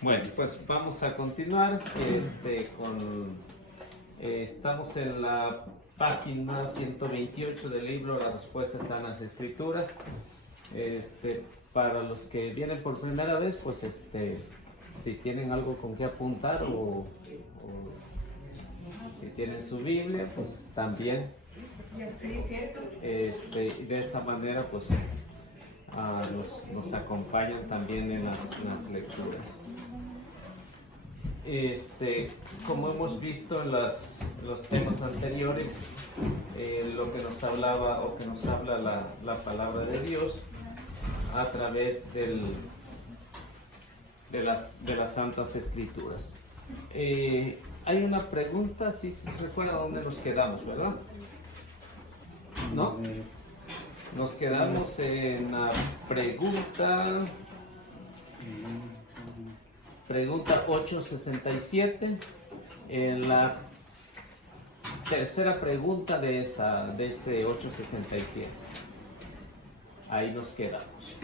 Bueno, pues vamos a continuar estamos en la página 128 del libro La respuesta está en las escrituras. Para los que vienen por primera vez, pues si tienen algo con que apuntar o si tienen su Biblia, pues también. Y de esa manera, pues nos acompañan también en las lecturas. Como hemos visto en los temas anteriores, lo que nos hablaba o que nos habla la palabra de Dios a través de las Santas Escrituras. Hay una pregunta, si se recuerda dónde nos quedamos, ¿verdad? ¿No? Nos quedamos en la pregunta 867, en la tercera pregunta de ese 867. Ahí nos quedamos.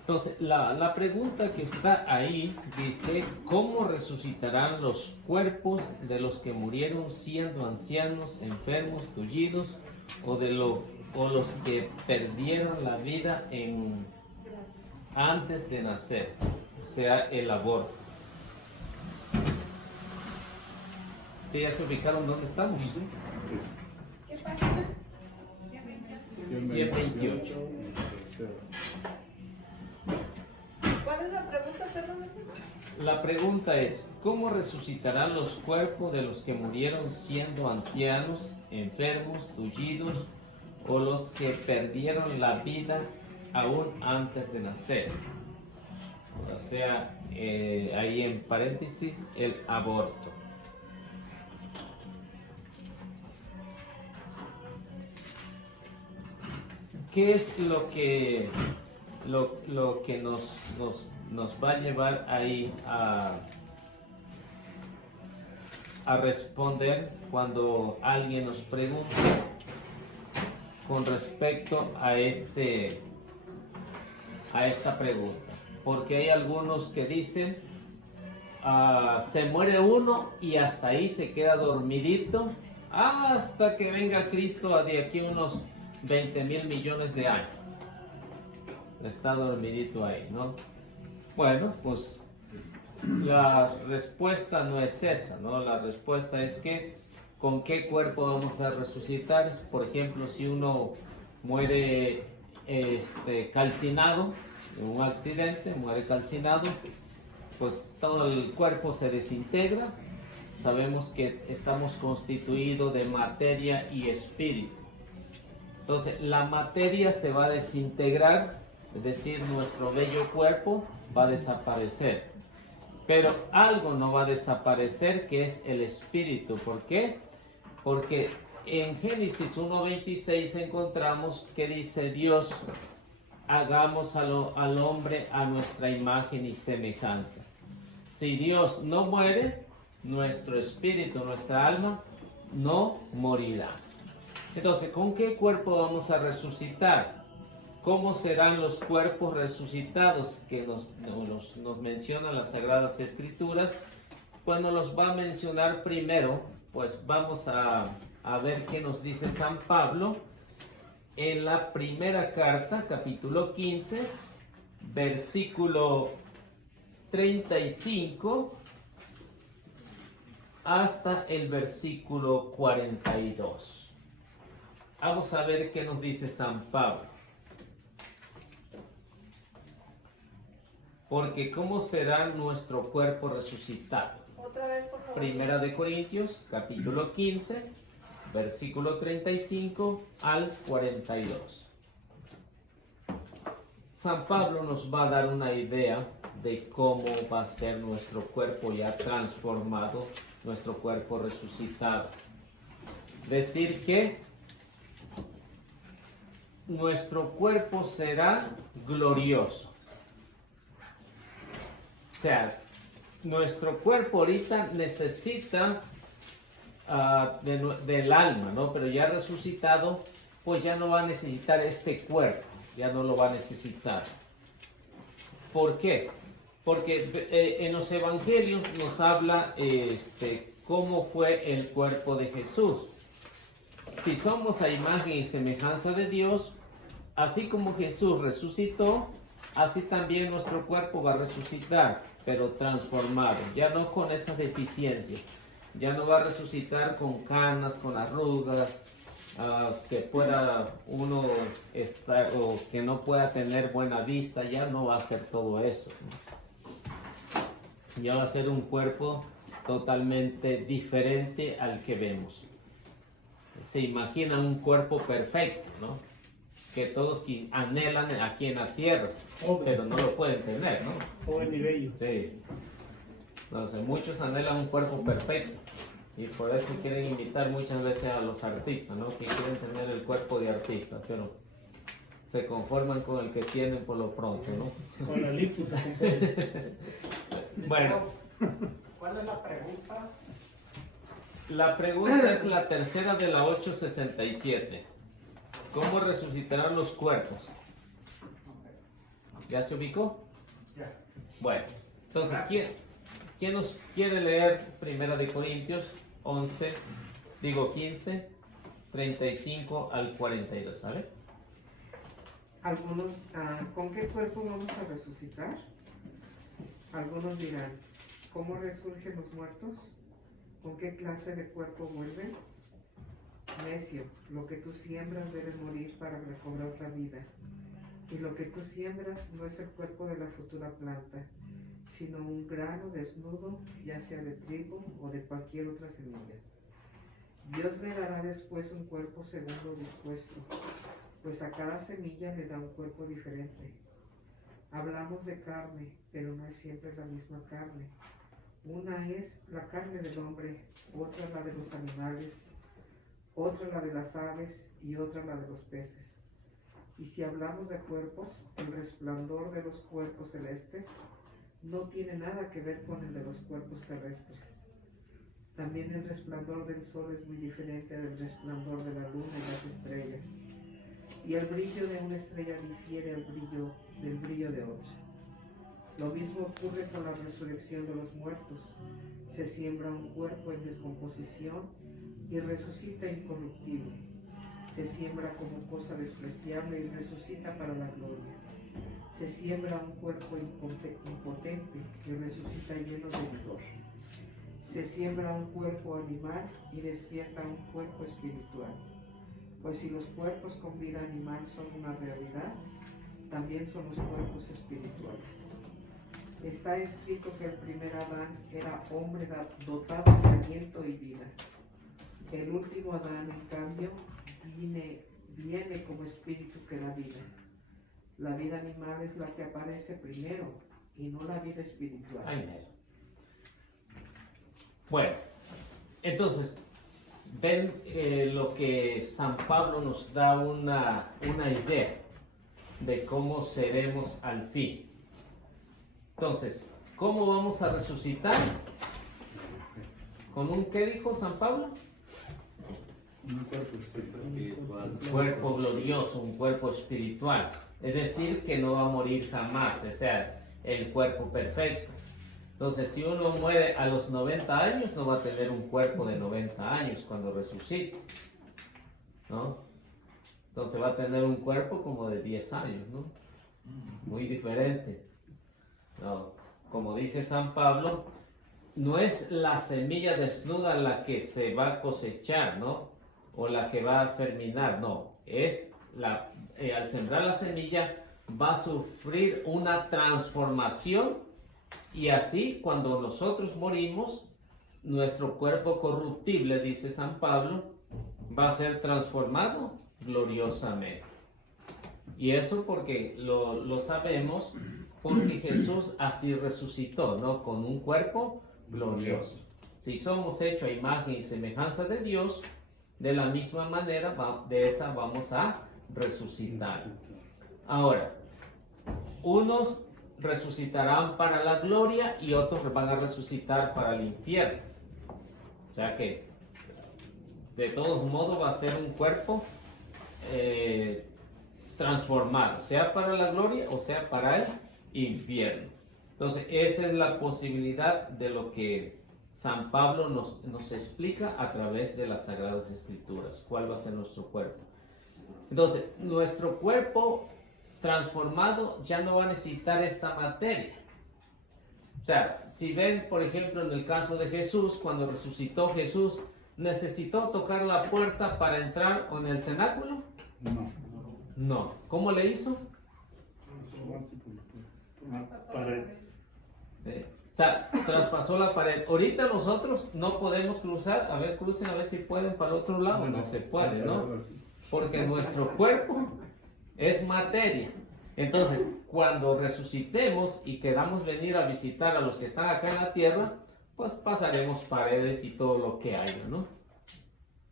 Entonces, la pregunta que está ahí dice: ¿cómo resucitarán los cuerpos de los que murieron siendo ancianos, enfermos, tullidos, o los que perdieron la vida antes de nacer? O sea, el aborto. ¿Sí, ya se ubicaron dónde estamos? ¿Qué página? 128. ¿Cuál es la pregunta, perdón? La pregunta es: ¿cómo resucitarán los cuerpos de los que murieron siendo ancianos, enfermos, tullidos, o los que perdieron la vida aún antes de nacer? O sea, ahí en paréntesis, el aborto. ¿Qué es lo que nos va a llevar ahí a responder cuando alguien nos pregunta con respecto a esta pregunta? Porque hay algunos que dicen, se muere uno y hasta ahí se queda dormidito hasta que venga Cristo de aquí unos 20,000 millones de años. Está dormidito ahí, ¿no? Bueno, pues la respuesta no es esa, ¿no? La respuesta es que ¿con qué cuerpo vamos a resucitar? Por ejemplo, si uno muere calcinado en un accidente, muere calcinado, pues todo el cuerpo se desintegra. Sabemos que estamos constituidos de materia y espíritu. Entonces, la materia se va a desintegrar, es decir, nuestro bello cuerpo va a desaparecer. Pero algo no va a desaparecer, que es el espíritu. ¿Por qué? Porque en Génesis 1:26 encontramos que dice Dios: hagamos al hombre a nuestra imagen y semejanza. Si Dios no muere, nuestro espíritu, nuestra alma, no morirá. Entonces, ¿con qué cuerpo vamos a resucitar? ¿Cómo serán los cuerpos resucitados que nos mencionan las Sagradas Escrituras? Pues nos los va a mencionar primero. Pues vamos a ver qué nos dice San Pablo en la primera carta, capítulo 15, versículo 35 hasta el versículo 42. Vamos a ver qué nos dice San Pablo. Porque ¿cómo será nuestro cuerpo resucitado? Otra vez, por favor. Primera de Corintios, capítulo 15, versículo 35 al 42. San Pablo nos va a dar una idea de cómo va a ser nuestro cuerpo ya transformado, nuestro cuerpo resucitado. Decir que nuestro cuerpo será glorioso. O sea, nuestro cuerpo ahorita necesita del alma, ¿no? Pero ya resucitado, pues ya no va a necesitar este cuerpo, ya no lo va a necesitar. ¿Por qué? Porque en los evangelios nos habla cómo fue el cuerpo de Jesús. Si somos a imagen y semejanza de Dios, así como Jesús resucitó, así también nuestro cuerpo va a resucitar, pero transformado, ya no con esas deficiencias. Ya no va a resucitar con canas, con arrugas, que pueda uno estar o que no pueda tener buena vista, ya no va a ser todo eso, ¿no? Ya va a ser un cuerpo totalmente diferente al que vemos. Se imagina un cuerpo perfecto, ¿no? Que todos anhelan aquí en la tierra, pero no lo pueden tener, ¿no? Joven y bello. Sí. Entonces, muchos anhelan un cuerpo perfecto y por eso quieren imitar muchas veces a los artistas, ¿no? Que quieren tener el cuerpo de artista, pero se conforman con el que tienen por lo pronto, ¿no? Con la lipo se compone. Bueno. ¿Cuál es la pregunta? La pregunta es la tercera de la 867. ¿Cómo resucitarán los cuerpos? ¿Ya se ubicó? Ya. Bueno, entonces, ¿quién nos quiere leer Primera de Corintios 15, 35 al 42, ¿sabe? Algunos, ¿con qué cuerpo vamos a resucitar? Algunos dirán, ¿cómo resurgen los muertos? ¿Con qué clase de cuerpo vuelven? Necio, lo que tú siembras debe morir para recobrar la vida. Y lo que tú siembras no es el cuerpo de la futura planta, sino un grano desnudo, ya sea de trigo o de cualquier otra semilla. Dios le dará después un cuerpo según lo dispuesto, pues a cada semilla le da un cuerpo diferente. Hablamos de carne, pero no es siempre la misma carne. Una es la carne del hombre, otra la de los animales, otra la de las aves y otra la de los peces. Y si hablamos de cuerpos, el resplandor de los cuerpos celestes no tiene nada que ver con el de los cuerpos terrestres. También el resplandor del sol es muy diferente del resplandor de la luna y las estrellas. Y el brillo de una estrella difiere del brillo de otra. Lo mismo ocurre con la resurrección de los muertos. Se siembra un cuerpo en descomposición y resucita incorruptible. Se siembra como cosa despreciable y resucita para la gloria. Se siembra un cuerpo impotente y resucita lleno de vigor. Se siembra un cuerpo animal y despierta un cuerpo espiritual. Pues si los cuerpos con vida animal son una realidad, también son los cuerpos espirituales. Está escrito que el primer Adán era hombre dotado de aliento y vida. El último Adán, en cambio, viene como espíritu que da vida. La vida animal es la que aparece primero y no la vida espiritual. Ay, mero. Bueno, entonces, ven lo que San Pablo nos da una idea de cómo seremos al fin. Entonces, ¿cómo vamos a resucitar? ¿Con un qué dijo San Pablo? Un cuerpo espiritual. Un cuerpo glorioso, un cuerpo espiritual. Es decir, que no va a morir jamás, o sea, el cuerpo perfecto. Entonces, si uno muere a los 90 años, no va a tener un cuerpo de 90 años cuando resucite, ¿no? Entonces va a tener un cuerpo como de 10 años, ¿no? Muy diferente. No, como dice San Pablo, no es la semilla desnuda la que se va a cosechar, ¿no? O la que va a germinar, no. Es al sembrar la semilla va a sufrir una transformación y así cuando nosotros morimos, nuestro cuerpo corruptible, dice San Pablo, va a ser transformado gloriosamente. Y eso porque lo sabemos, porque Jesús así resucitó, ¿no? Con un cuerpo glorioso. Si somos hechos a imagen y semejanza de Dios, de la misma manera de esa vamos a resucitar. Ahora, unos resucitarán para la gloria y otros van a resucitar para el infierno. O sea que de todos modos va a ser un cuerpo transformado, sea para la gloria o sea para el infierno. Entonces, esa es la posibilidad de lo que San Pablo nos explica a través de las Sagradas Escrituras, cuál va a ser nuestro cuerpo. Entonces, nuestro cuerpo transformado ya no va a necesitar esta materia. O sea, si ven, por ejemplo, en el caso de Jesús, cuando resucitó Jesús, ¿necesitó tocar la puerta para entrar en el cenáculo? No. No. ¿Cómo le hizo? Pared. O sea, traspasó la pared. Ahorita nosotros no podemos cruzar. A ver, crucen a ver si pueden para el otro lado. No se puede, ¿no? Porque nuestro cuerpo es materia. Entonces, cuando resucitemos y queramos venir a visitar a los que están acá en la tierra, pues pasaremos paredes y todo lo que haya, ¿no?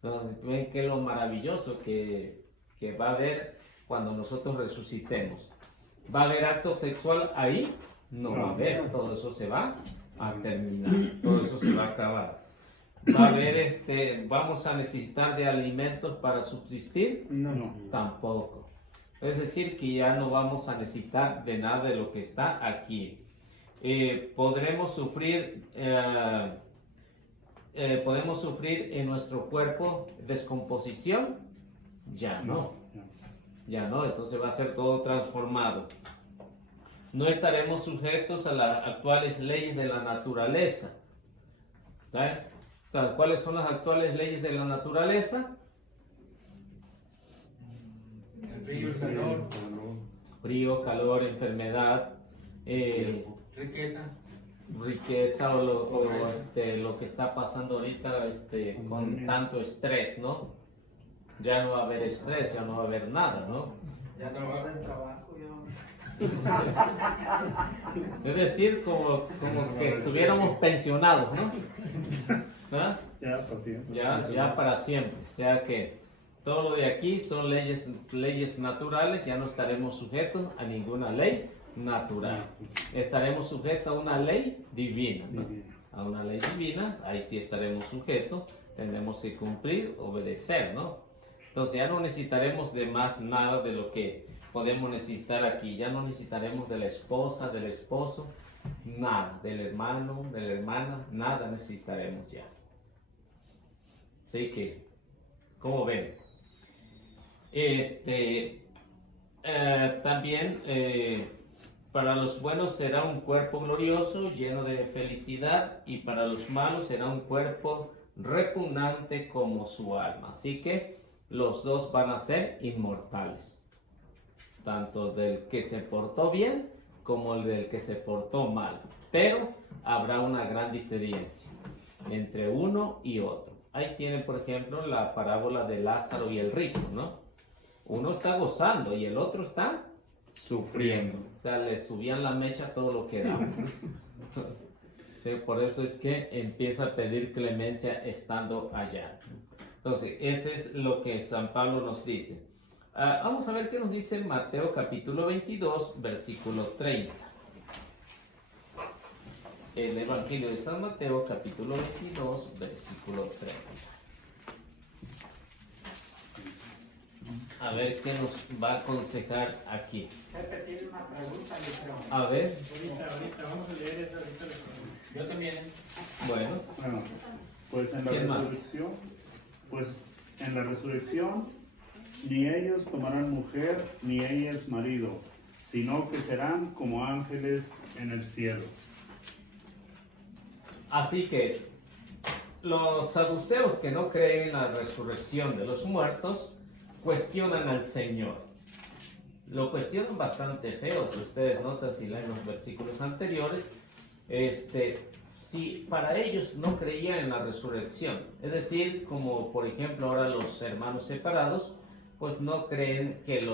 Entonces, ven que es lo maravilloso que va a haber cuando nosotros resucitemos. ¿Va a haber acto sexual ahí? No va a haber, todo eso se va a terminar, todo eso se va a acabar. ¿Va a haber vamos a necesitar de alimentos para subsistir? No. Tampoco. Es decir, que ya no vamos a necesitar de nada de lo que está aquí. ¿Podremos sufrir en nuestro cuerpo descomposición? Ya no. Ya no, entonces va a ser todo transformado. No estaremos sujetos a las actuales leyes de la naturaleza. ¿Saben? ¿Cuáles son las actuales leyes de la naturaleza? El frío, el calor, Frío, calor, enfermedad, riqueza o lo que está pasando ahorita con tanto estrés, ¿no? Ya no va a haber estrés, ya no va a haber nada, ¿no? ya no va a haber trabajo, Es decir, como que estuviéramos pensionados, ¿no? ¿Ah? Ya para siempre. O sea que todo lo de aquí son leyes naturales, ya no estaremos sujetos a ninguna ley natural. Estaremos sujetos a una ley divina, ¿no? A una ley divina, ahí sí estaremos sujetos, tendremos que cumplir, obedecer, ¿no? Entonces ya no necesitaremos de más nada de lo que podemos necesitar aquí. Ya no necesitaremos de la esposa, del esposo, nada, del hermano, de la hermana, nada necesitaremos ya. Así que, ¿cómo ven? También para los buenos será un cuerpo glorioso, lleno de felicidad, y para los malos será un cuerpo repugnante como su alma. Así que los dos van a ser inmortales, tanto del que se portó bien como el del que se portó mal, pero habrá una gran diferencia entre uno y otro. Ahí tienen, por ejemplo, la parábola de Lázaro y el rico, ¿no? Uno está gozando y el otro está sufriendo. O sea, le subían la mecha todo lo que daba. Sí, por eso es que empieza a pedir clemencia estando allá. Entonces, ese es lo que San Pablo nos dice. Vamos a ver qué nos dice Mateo capítulo 22, versículo 30. El Evangelio de San Mateo capítulo 22, versículo 30. A ver qué nos va a aconsejar aquí. Pepe tiene una pregunta, yo creo. A ver, Ahorita, vamos a leer eso. Yo también. bueno, Bueno, pues en la ¿Quién más? resurrección, ni ellos tomarán mujer, ni ellas marido, sino que serán como ángeles en el cielo. así que los saduceos que no creen en la resurrección de los muertos cuestionan al Señor. Lo cuestionan bastante feo, si ustedes notan, si leen los versículos anteriores, si para ellos no creían en la resurrección, es decir, como por ejemplo ahora los hermanos separados, pues no creen que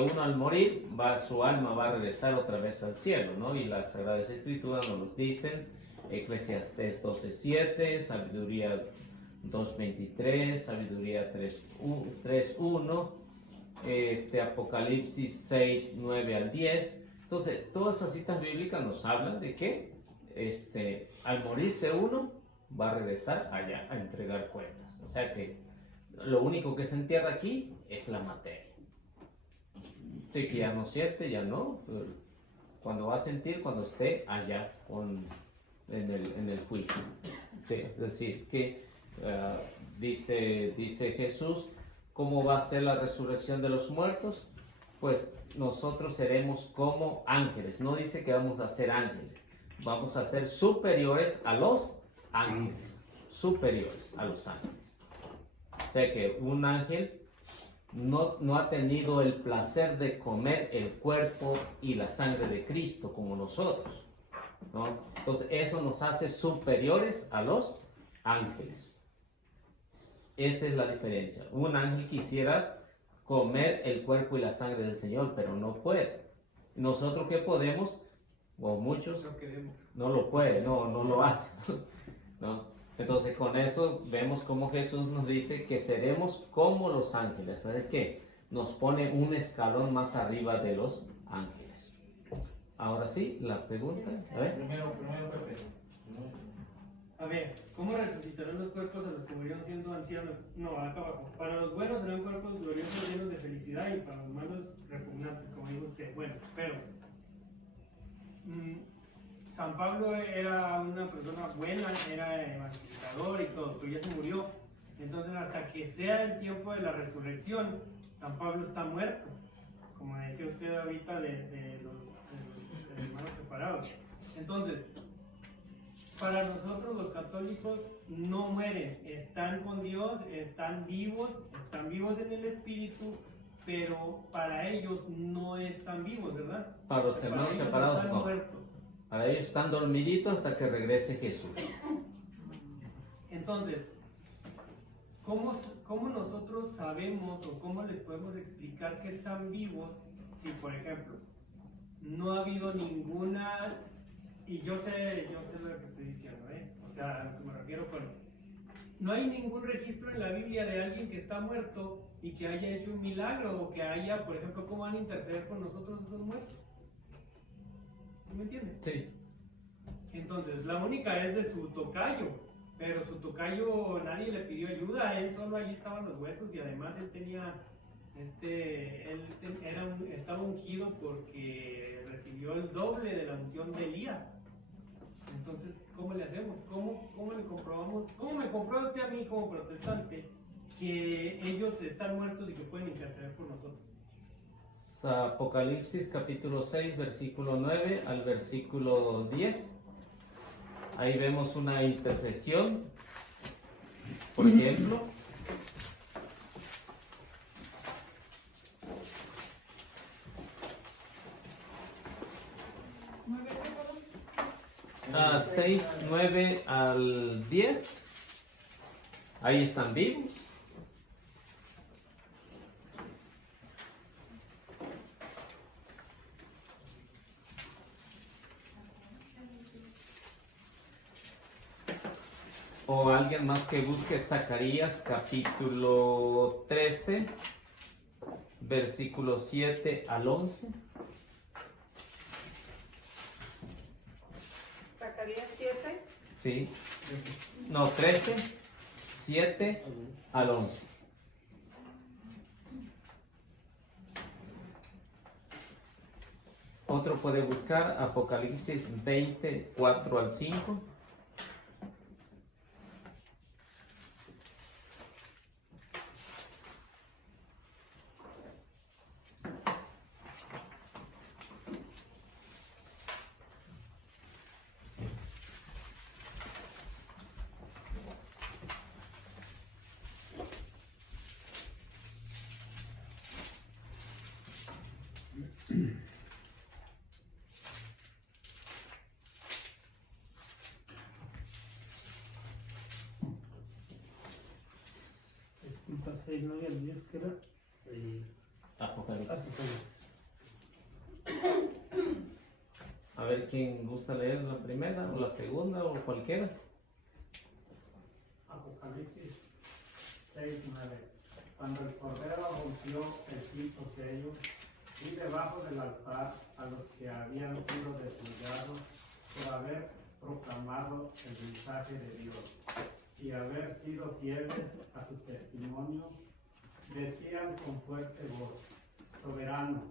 uno al morir su alma va a regresar otra vez al cielo, ¿no? Y las Sagradas Escrituras nos lo dicen, Eclesiastés 12:7, Sabiduría 2:23, Sabiduría 3:1, Apocalipsis 6:9 al 10. Entonces, todas esas citas bíblicas nos hablan de que al morirse uno va a regresar allá a entregar cuentas. O sea que lo único que se entierra aquí es la materia. Sí, que ya no siente, ya no. cuando va a sentir cuando esté allá en el juicio. Sí, es decir, que dice Jesús, ¿cómo va a ser la resurrección de los muertos? Pues nosotros seremos como ángeles. No dice que vamos a ser ángeles, vamos a ser superiores a los ángeles, superiores a los ángeles. O sea que un ángel no ha tenido el placer de comer el cuerpo y la sangre de Cristo como nosotros, ¿no? Entonces eso nos hace superiores a los ángeles. Esa es la diferencia. Un ángel quisiera comer el cuerpo y la sangre del Señor, pero no puede. Nosotros que podemos, o muchos, no lo pueden, no lo hacen, ¿no? Entonces con eso vemos como Jesús nos dice que seremos como los ángeles. ¿Sabes qué? Nos pone un escalón más arriba de los ángeles. Ahora sí, la pregunta. A ver. Primero, Pepe. A ver, ¿cómo resucitarán los cuerpos a los que murieron siendo ancianos? No, acá abajo. Para los buenos serán cuerpos gloriosos llenos de felicidad y para los malos repugnantes, como dijo usted. Bueno, pero San Pablo era una persona buena, era evangelizador y todo, pero ya se murió. Entonces, hasta que sea el tiempo de la resurrección, San Pablo está muerto, como decía usted ahorita de los hermanos separados. Entonces, para nosotros los católicos no mueren, están con Dios, están vivos en el Espíritu, pero para ellos no están vivos, ¿verdad? Para los hermanos separados no. Muertos. Para ellos están dormiditos hasta que regrese Jesús. Entonces, ¿cómo nosotros sabemos o cómo les podemos explicar que están vivos si, por ejemplo, no ha habido ninguna, y yo sé lo que estoy diciendo, o sea, a lo que me refiero con, no hay ningún registro en la Biblia de alguien que está muerto y que haya hecho un milagro o que haya, por ejemplo, cómo van a interceder con nosotros esos muertos? ¿Sí me entienden? Sí. Entonces, la única es de su tocayo, pero su tocayo nadie le pidió ayuda, él solo allí estaban los huesos y además él tenía, estaba ungido porque recibió el doble de la unción de Elías. Entonces, ¿cómo le hacemos? ¿Cómo le comprobamos? ¿Cómo me comprueba usted a mí como protestante que ellos están muertos y que pueden interceder por nosotros? Apocalipsis capítulo 6, versículo 9 al versículo 10. Ahí vemos una intercesión, por ejemplo. A 6, 9 al 10. Ahí están vivos. O alguien más que busque Zacarías capítulo 13, versículo 7 al 11. ¿Zacarías 7? Sí. No, 13, 7 al 11. Otro puede buscar Apocalipsis 20, 4 al 5. Disculpa, 6, 9 al 10, ¿qué era? Apocalipsis. A ver quién gusta leer la primera o la segunda o cualquiera. Apocalipsis 6, 9. Cuando el Cordero rompió el quinto sello, vi debajo del altar a los que habían sido degollados por haber proclamado el mensaje de Dios y haber sido fieles a su testimonio. Decían con fuerte voz: Soberano,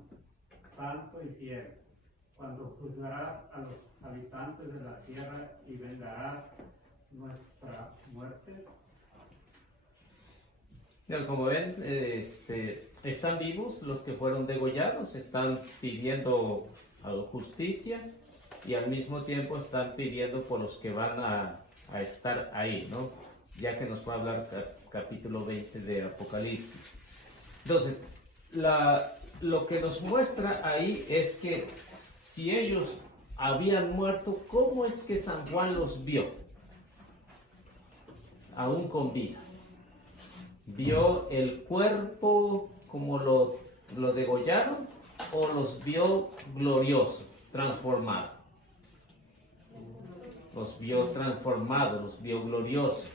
santo y fiel, cuando juzgarás a los habitantes de la tierra y vengarás nuestra muerte. Bien, como ven, están vivos los que fueron degollados, están pidiendo justicia y al mismo tiempo están pidiendo por los que van a estar ahí, ¿no? Ya que nos va a hablar capítulo 20 de Apocalipsis. Entonces, lo que nos muestra ahí es que si ellos habían muerto, ¿cómo es que San Juan los vio? Aún con vida. ¿Vio el cuerpo como lo degollaron o los vio gloriosos, transformados? Los vio transformados, los vio gloriosos.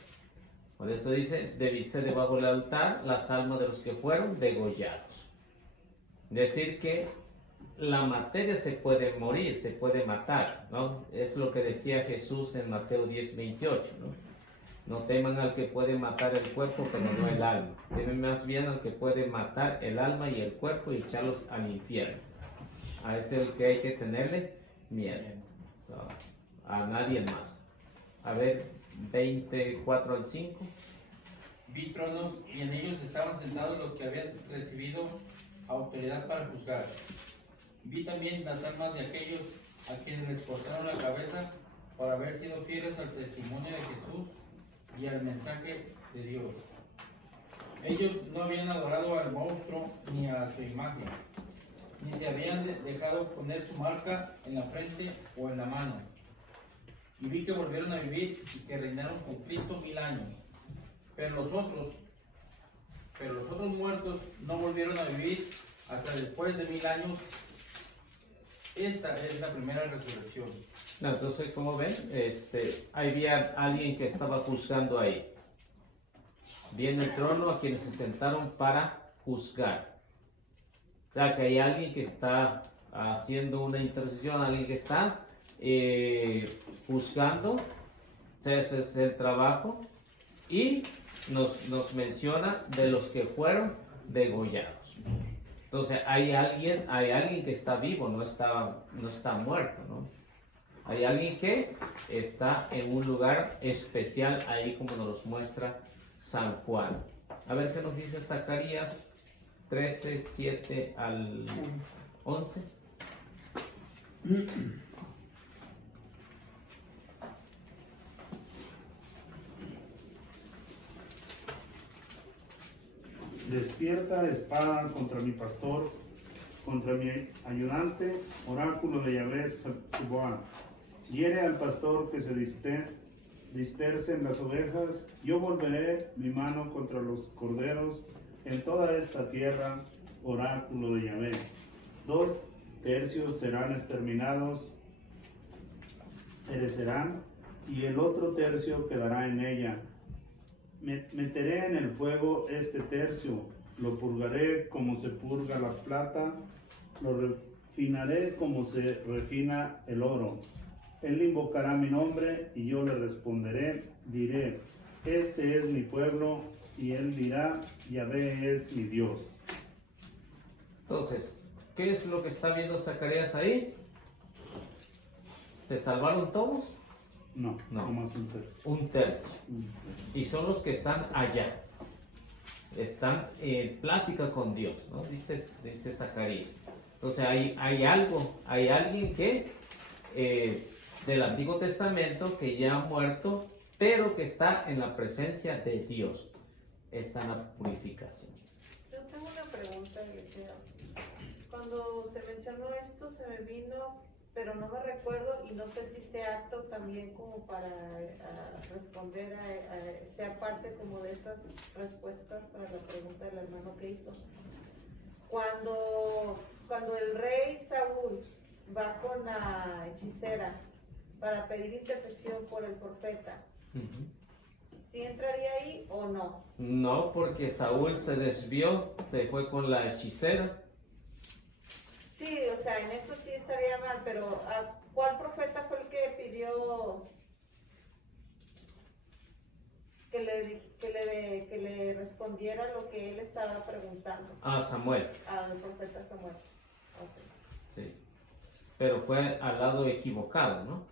Por eso dice, debiste debajo del altar las almas de los que fueron degollados. Decir que la materia se puede morir, se puede matar, ¿no? Es lo que decía Jesús en Mateo 10:28, ¿no? No teman al que puede matar el cuerpo, pero no el alma. Temen más bien al que puede matar el alma y el cuerpo y echarlos al infierno. A ese es el que hay que tenerle miedo. No, a nadie más. A ver, 24 al 5. Vi tronos y en ellos estaban sentados los que habían recibido autoridad para juzgar. Vi también las almas de aquellos a quienes les cortaron la cabeza por haber sido fieles al testimonio de Jesús y al mensaje de Dios. Ellos no habían adorado al monstruo ni a su imagen, ni se habían dejado poner su marca en la frente o en la mano. Y vi que volvieron a vivir y que reinaron con Cristo 1000 años. Pero los otros muertos no volvieron a vivir hasta después de 1000 años. Esta es la primera resurrección. No, entonces, como ven, había alguien que estaba juzgando ahí. Viene el trono a quienes se sentaron para juzgar. O sea, que hay alguien que está haciendo una intercesión, alguien que está juzgando. O sea, ese es el trabajo. Y nos menciona de los que fueron degollados. Entonces, hay alguien que está vivo, no está muerto, ¿no? Hay alguien que está en un lugar especial ahí como nos muestra San Juan. A ver qué nos dice Zacarías 13, 7 al 11. Despierta espada contra mi pastor, contra mi ayudante, oráculo de Yahvé Sabaoth. Hiere al pastor que se dispersen las ovejas. Yo volveré mi mano contra los corderos en toda esta tierra, oráculo de Yahvé. 2/3 serán exterminados, perecerán, y el otro tercio quedará en ella. Meteré en el fuego este tercio, lo purgaré como se purga la plata, lo refinaré como se refina el oro. Él invocará mi nombre y yo le responderé, diré, este es mi pueblo, y él dirá, Yahvé es mi Dios. Entonces, ¿qué es lo que está viendo Zacarías ahí? ¿Se salvaron todos? No, No. nomás un tercio. Un tercio. Y son los que están allá. Están en plática con Dios, ¿no? Dice Zacarías. Entonces hay alguien que del Antiguo Testamento que ya ha muerto, pero que está en la presencia de Dios. Está en la purificación. Yo tengo una pregunta, Eliseo. Cuando se mencionó esto, se me vino, pero no me recuerdo, y no sé si este acto también como para responder sea parte como de estas respuestas para la pregunta del hermano que hizo. Cuando el rey Saúl va con la hechicera para pedir intercesión por el profeta, ¿sí entraría ahí o no? No, porque Saúl se desvió, se fue con la hechicera. Sí, o sea, en eso sí estaría mal, pero ¿a cuál profeta fue el que pidió que le respondiera lo que él estaba preguntando? Ah, Samuel. Al profeta Samuel. Okay. Sí. pero fue al lado equivocado, ¿no?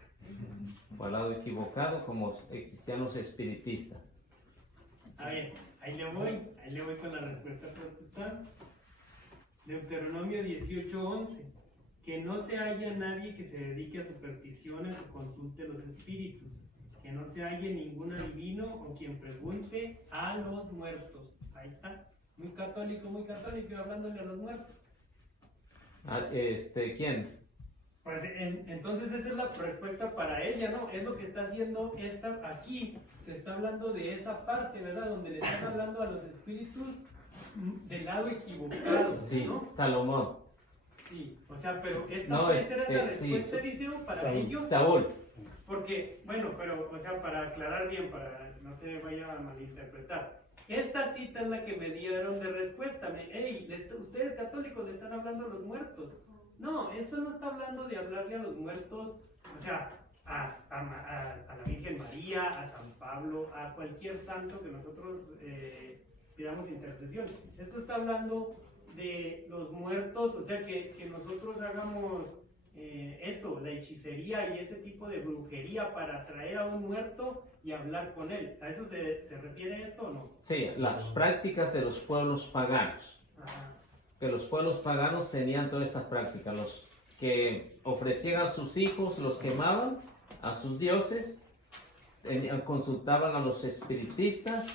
Fue al lado equivocado como existían los espiritistas. A ver, ahí le voy con la respuesta protestante. Deuteronomio 18:11. Que no se haya nadie que se dedique a supersticiones o consulte los espíritus. Que no se halle ningún adivino o quien pregunte a los muertos. Ahí está. Muy católico, hablándole a los muertos. ¿Quién? Pues entonces esa es la respuesta para ella, ¿no? Es lo que está haciendo esta aquí. Se está hablando de esa parte, ¿verdad? Donde le están hablando a los espíritus del lado equivocado, Sí, ¿no? Salomón. Sí, o sea, pero esta No, puede ser la sí, respuesta, Eliseo, para ellos. Saúl. Porque, bueno, pero, o sea, para aclarar bien, para no se vaya a malinterpretar. Esta cita es la que me dieron de respuesta. Ustedes católicos le están hablando a los muertos. No, esto no está hablando de hablarle a los muertos, o sea, a la Virgen María, a San Pablo, a cualquier santo que nosotros pidamos intercesión. Esto está hablando de los muertos, o sea, que nosotros hagamos eso, la hechicería y ese tipo de brujería para atraer a un muerto y hablar con él. ¿A eso se refiere esto o no? Sí, las prácticas de los pueblos paganos. Ajá. Que los pueblos paganos tenían toda esta práctica. Los que ofrecían a sus hijos, los quemaban a sus dioses, consultaban a los espiritistas.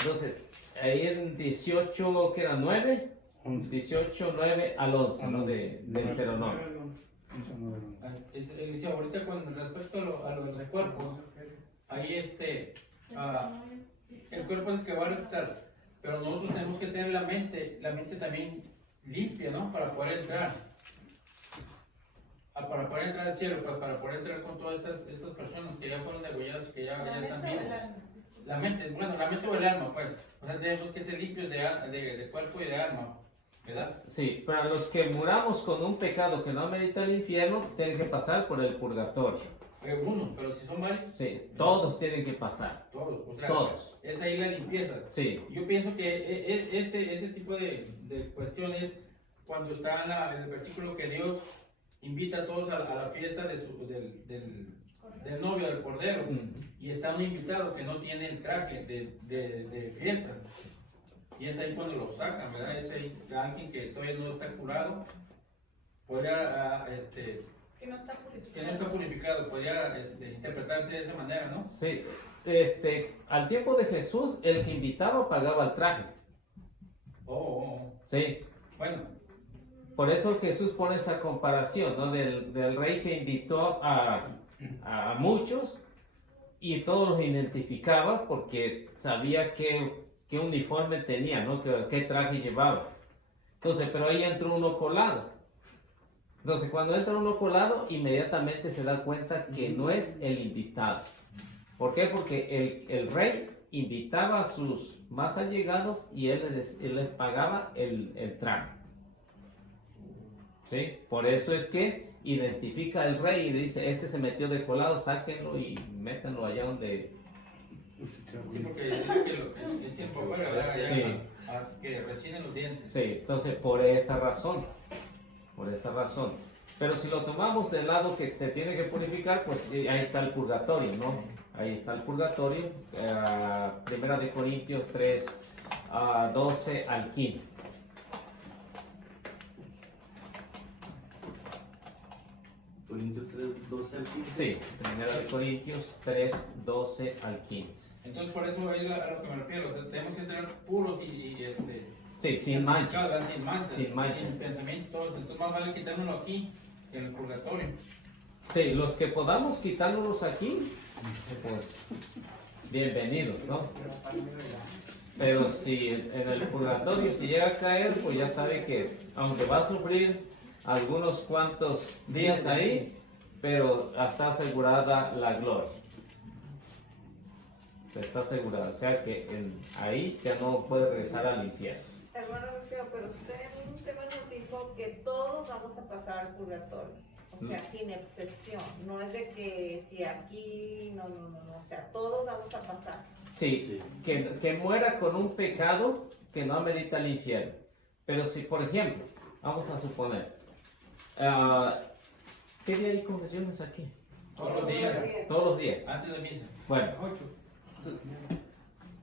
Entonces, ahí en 18, que era 9, 18, 9 al 11, ¿no? De Deuteronomio. Eliseo, ahorita con respecto a lo de los cuerpos, ahí el cuerpo es el que va a resucitar, pero nosotros tenemos que tener la mente también limpia, ¿no? Para poder entrar. Para poder entrar al cielo, pues para poder entrar con todas estas personas que ya fueron degolladas y que ya están vivos. La mente, bueno, la mente o el alma, pues. O sea, tenemos que ser limpios de cuerpo y de alma, ¿verdad? Sí, para los que muramos con un pecado que no amerita el infierno, tienen que pasar por el purgatorio. Uno, pero si son varios. Sí, todos tienen que pasar. Todos, o sea, Todos. es ahí la limpieza. Sí, Yo pienso que ese tipo de cuestiones, cuando está en el versículo que Dios invita a todos a la fiesta del novio, del cordero, y está un invitado que no tiene el traje de fiesta, y es ahí cuando lo sacan, ¿verdad? Es ahí alguien que todavía no está curado, podría, Que no está purificado. que no está purificado, podría interpretarse de esa manera, ¿no? sí. Al tiempo de Jesús, el que invitaba pagaba el traje. Sí. Bueno, Por eso Jesús pone esa comparación, ¿no? Del rey que invitó a muchos y todos los identificaba porque sabía qué uniforme tenía, ¿no? Qué traje llevaba. Entonces, pero ahí entró uno colado. Entonces, cuando entra uno colado, inmediatamente se da cuenta que no es el invitado. ¿Por qué? Porque el rey invitaba a sus más allegados y él les pagaba el traje. ¿Sí? Por eso es que identifica al rey y dice, este se metió de colado, sáquenlo y métanlo allá donde... sí, porque dice que lo echen por fuera, ¿verdad? Sí. Hasta que rechinen los dientes. Sí, entonces por esa razón. Pero si lo tomamos del lado que se tiene que purificar, pues ahí está el purgatorio, ¿no? Ahí está el purgatorio, Primera de Corintios 3, 12 al 15. Corintios 3, 12 al 15. Sí, Primera de Corintios 3, 12 al 15. Entonces, por eso es a lo que me refiero. O sea, tenemos que entrar puros y Sí, sin mancha. santificados, Sin mancha. sin pensamientos. Entonces, más vale quitárnoslo aquí que en el purgatorio. Sí, los que podamos quitárnoslos aquí, pues bienvenidos, ¿no? Pero si en el purgatorio, si llega a caer, pues ya sabe que aunque va a sufrir algunos cuantos días ahí, pero está asegurada la gloria. Está asegurada, o sea que ahí ya no puede regresar al infierno. Hermano Luceo, pero usted en un tema nos dijo que todos vamos a pasar al purgatorio. O sea, sin excepción. No es de que si aquí, no. O sea, todos vamos a pasar. Sí, que muera con un pecado que no amerita el infierno. Pero si, por ejemplo, vamos a suponer, ¿Qué día hay confesiones aquí? Todos los días, Todos los días. antes de misa. Bueno, 8.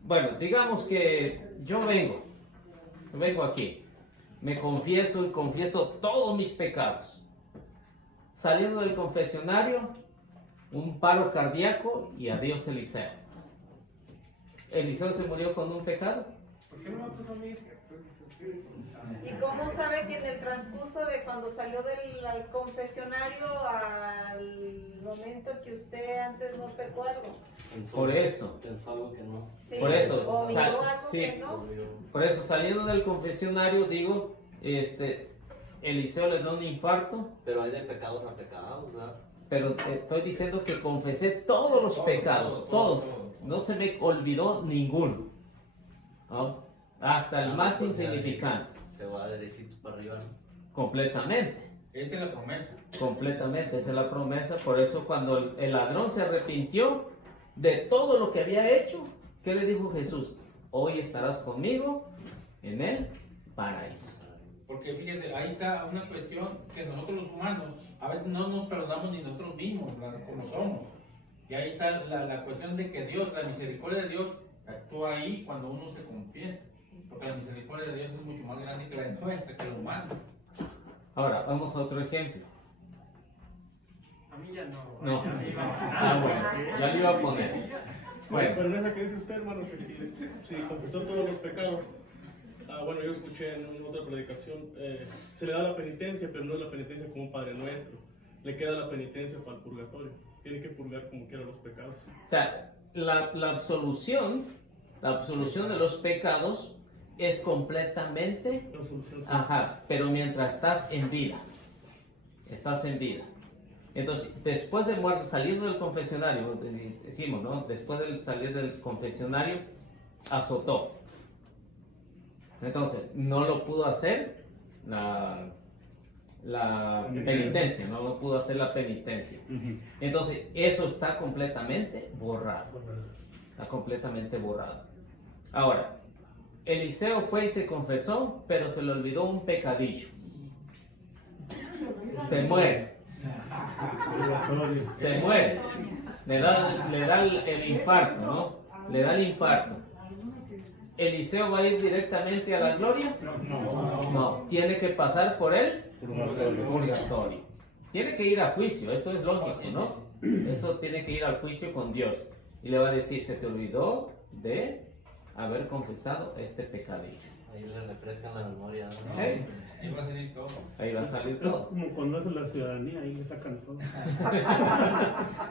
bueno, digamos que yo vengo aquí, me confieso y confieso todos mis pecados. Saliendo del confesionario, un paro cardíaco y adiós Eliseo. ¿Eliseo se murió con un pecado? ¿Por qué no me puso a mí? ¿Y cómo sabe que en el transcurso de cuando salió del al confesionario al momento que usted antes no pecó algo? Por eso. Pensó algo que no. Sí, Por eso, o miró algo sí. que no. Por eso, saliendo del confesionario, digo, Eliseo le da un infarto, Pero hay de pecados a pecados, ¿verdad? pero te estoy diciendo que confesé todos los pecados, todos. No se me olvidó ninguno, ¿no? Hasta el más insignificante, Se va derechito para arriba, ¿no? completamente. Esa es la promesa. Completamente, esa es la promesa. Por eso cuando el ladrón se arrepintió de todo lo que había hecho, ¿qué le dijo Jesús? Hoy estarás conmigo en el paraíso. Porque fíjese, ahí está una cuestión que nosotros los humanos a veces no nos perdonamos ni nosotros mismos, como somos. Y ahí está la cuestión de que Dios, la misericordia de Dios, actúa ahí cuando uno se confiesa. Porque la misericordia de Dios es mucho más grande que la nuestra, que el humano. Ahora, vamos a otro ejemplo. A mí ya no. No. Ya iba. Bueno, ya lo iba a poner. Bueno, Pero en esa que dice usted, hermano, que si confesó todos los pecados, bueno, yo escuché en otra predicación, se le da la penitencia, pero no es la penitencia como un Padre Nuestro, le queda la penitencia para el purgatorio, tiene que purgar como quiera los pecados. o sea, la absolución de los pecados es completamente, La solución es ajá, pero mientras estás en vida. Entonces, después de muerto, saliendo del confesionario, decimos, ¿no? Después de salir del confesionario, azotó. Entonces, no lo pudo hacer la penitencia, no lo pudo hacer la penitencia. Entonces, eso está completamente borrado. Está completamente borrado. Ahora, Eliseo fue y se confesó, pero se le olvidó un pecadillo. Se muere. Se muere. Le da el infarto, ¿no? Le da el infarto. ¿Eliseo va a ir directamente a la gloria? No. Tiene que pasar por el purgatorio. Tiene que ir a juicio, eso es lógico, ¿no? Eso tiene que ir al juicio con Dios. Y le va a decir, se te olvidó de haber confesado este pecadillo. Ahí le refrescan la memoria, ¿no? ¿Ok? Ahí va a salir todo. Ahí va a salir Es todo. como cuando hacen la ciudadanía, ahí le sacan todo.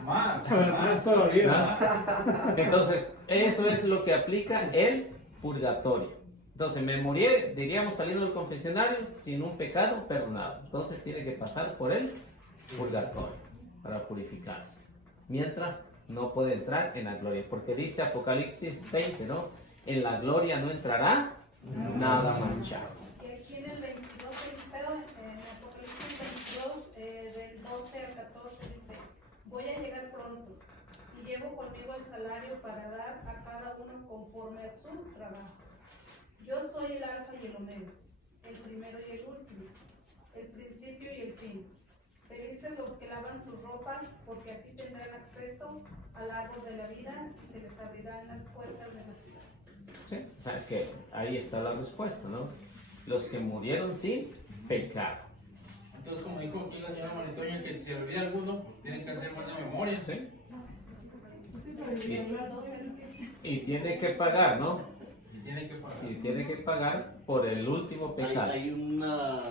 Más. ¿Ah? Entonces, eso es lo que aplica el purgatorio. Entonces, me morí, diríamos, saliendo del confesionario sin un pecado perdonado. Entonces, tiene que pasar por el purgatorio para purificarse. Mientras, no puede entrar en la gloria. Porque dice Apocalipsis 20, ¿no? En la gloria no entrará nada manchado. Y aquí en el 22 Eliseo, en Apocalipsis 22, del 12 al 14, dice: voy a llegar pronto y llevo conmigo el salario para dar a cada uno conforme a su trabajo. Yo soy el alfa y el omega, el primero y el último, el principio y el fin. Felices los que lavan sus ropas, porque así tendrán acceso al árbol de la vida y se les abrirán las puertas de la ciudad. ¿Sí? O sea que ahí está la respuesta, ¿no? Los que murieron sin pecado. Entonces, como dijo aquí la señora Marisoña, que si se olvida alguno, pues tienen que hacer buena memoria. ¿Sí? Y tiene que pagar, ¿no? Y tienen que pagar. Y tiene que pagar por el último pecado. Hay una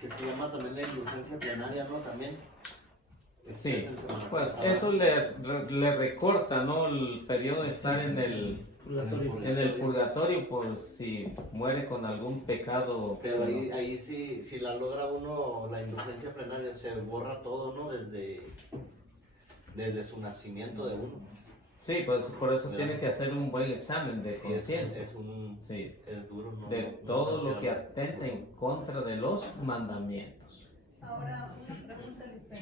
que se llama también la indulgencia plenaria, ¿no? También. Sí, Es en Semana pues Santa. eso le recorta, ¿no? El periodo de estar en el purgatorio por si muere con algún pecado. Pero ahí sí, si la logra uno, la indulgencia plenaria, se borra todo, ¿no? Desde su nacimiento de uno. Sí, pues por eso tiene que hacer un buen examen de conciencia. Sí, Es duro, ¿no? de todo lo que atenta en contra de los mandamientos. Ahora, una pregunta, Eliseo.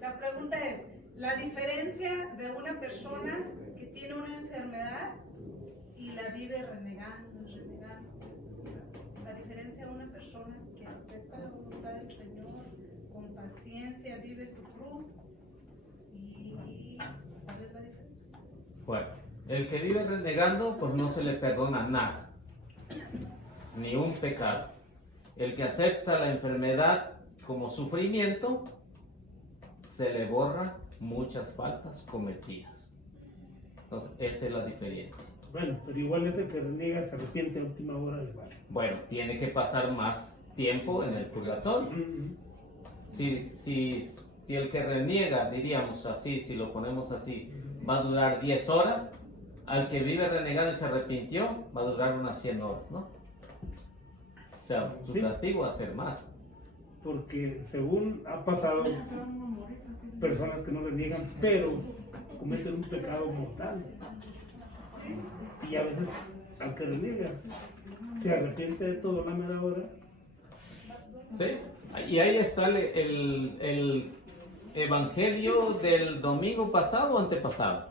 La pregunta es, la diferencia de una persona que tiene una enfermedad y la vive renegando, la referencia a una persona que acepta la voluntad del Señor, con paciencia vive su cruz. ¿Y cuál es la diferencia? Bueno, el que vive renegando, pues no se le perdona nada, ni un pecado. El que acepta la enfermedad como sufrimiento, se le borra muchas faltas cometidas. Entonces, esa es la diferencia. Bueno, pero igual ese que reniega se arrepiente a última hora igual. Bueno, tiene que pasar más tiempo en el purgatorio. Si el que reniega, diríamos así, si lo ponemos así, va a durar 10 horas, al que vive renegado y se arrepintió, va a durar unas 100 horas, ¿no? O sea, su Sí. castigo va a ser más. Porque según ha pasado, personas que no reniegan, pero cometen un pecado mortal. Y a veces, al que reniega, se arrepiente de todo a la mera hora. ¿Sí? Y ahí está el evangelio del domingo pasado o antepasado.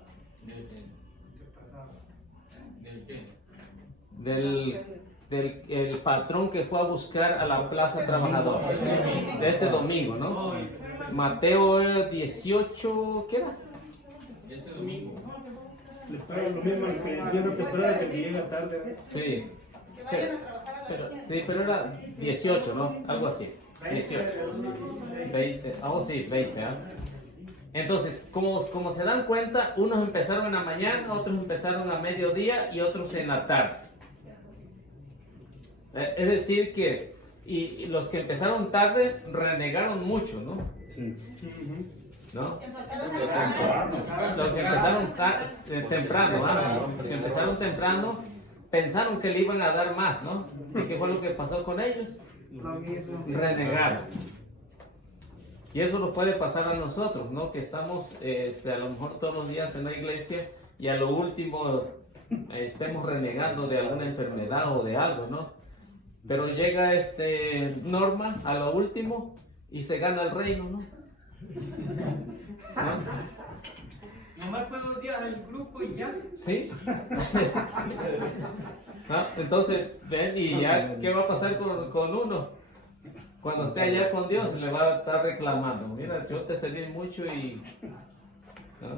Del el patrón que fue a buscar a la plaza trabajadora. De este domingo, ¿no? Mateo 18, ¿qué era? Este domingo. Le pagan lo mismo al que empieza temprano que llega tarde. Sí. Que vayan a trabajar a la Pero, mañana. sí, pero era 18, ¿no? Algo así. 18. 20. Oh, sí, 20. ¿Ah? Entonces, como se dan cuenta, unos empezaron en la mañana, otros empezaron a mediodía y otros en la tarde. Es decir que y los que empezaron tarde renegaron mucho, ¿no? Sí. ¿No? Empezaron Los a que empezaron temprano, los que empezaron temprano pensaron que le iban a dar más, ¿no? ¿Y qué fue lo que pasó con ellos? Lo mismo. Renegaron. Y eso nos puede pasar a nosotros, ¿no? Que estamos a lo mejor todos los días en la iglesia y a lo último estemos renegando de alguna enfermedad o de algo, ¿no? Pero llega Norma a lo último y se gana el reino, ¿no? Nomás fue 2 días el grupo y ya. ¿Sí? ¿No? Entonces, ven, y ya, ¿qué va a pasar con uno? Cuando esté allá con Dios, le va a estar reclamando. Mira, yo te serví mucho y... ¿no?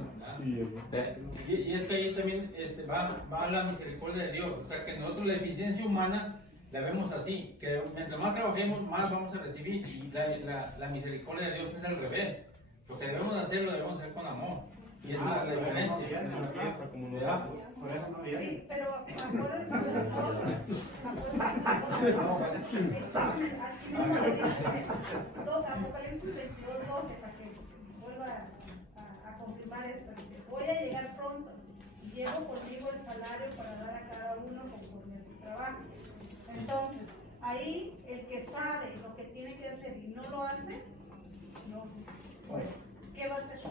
Y es que ahí también va la misericordia de Dios. O sea, que nosotros la eficiencia humana la vemos así, que mientras más trabajemos, más vamos a recibir. Y la misericordia de Dios es al revés. Lo que debemos hacer, lo debemos hacer con amor. Y esa es la diferencia. Sí, pero acuérdense de una cosa. Apocalipsis 22:12, para que vuelva a confirmar esto. Dice, voy a llegar pronto y llevo conmigo el salario para dar a cada uno conforme a su trabajo. Entonces, ahí el que sabe lo que tiene que hacer y no lo hace, no, pues, ¿qué va a hacer?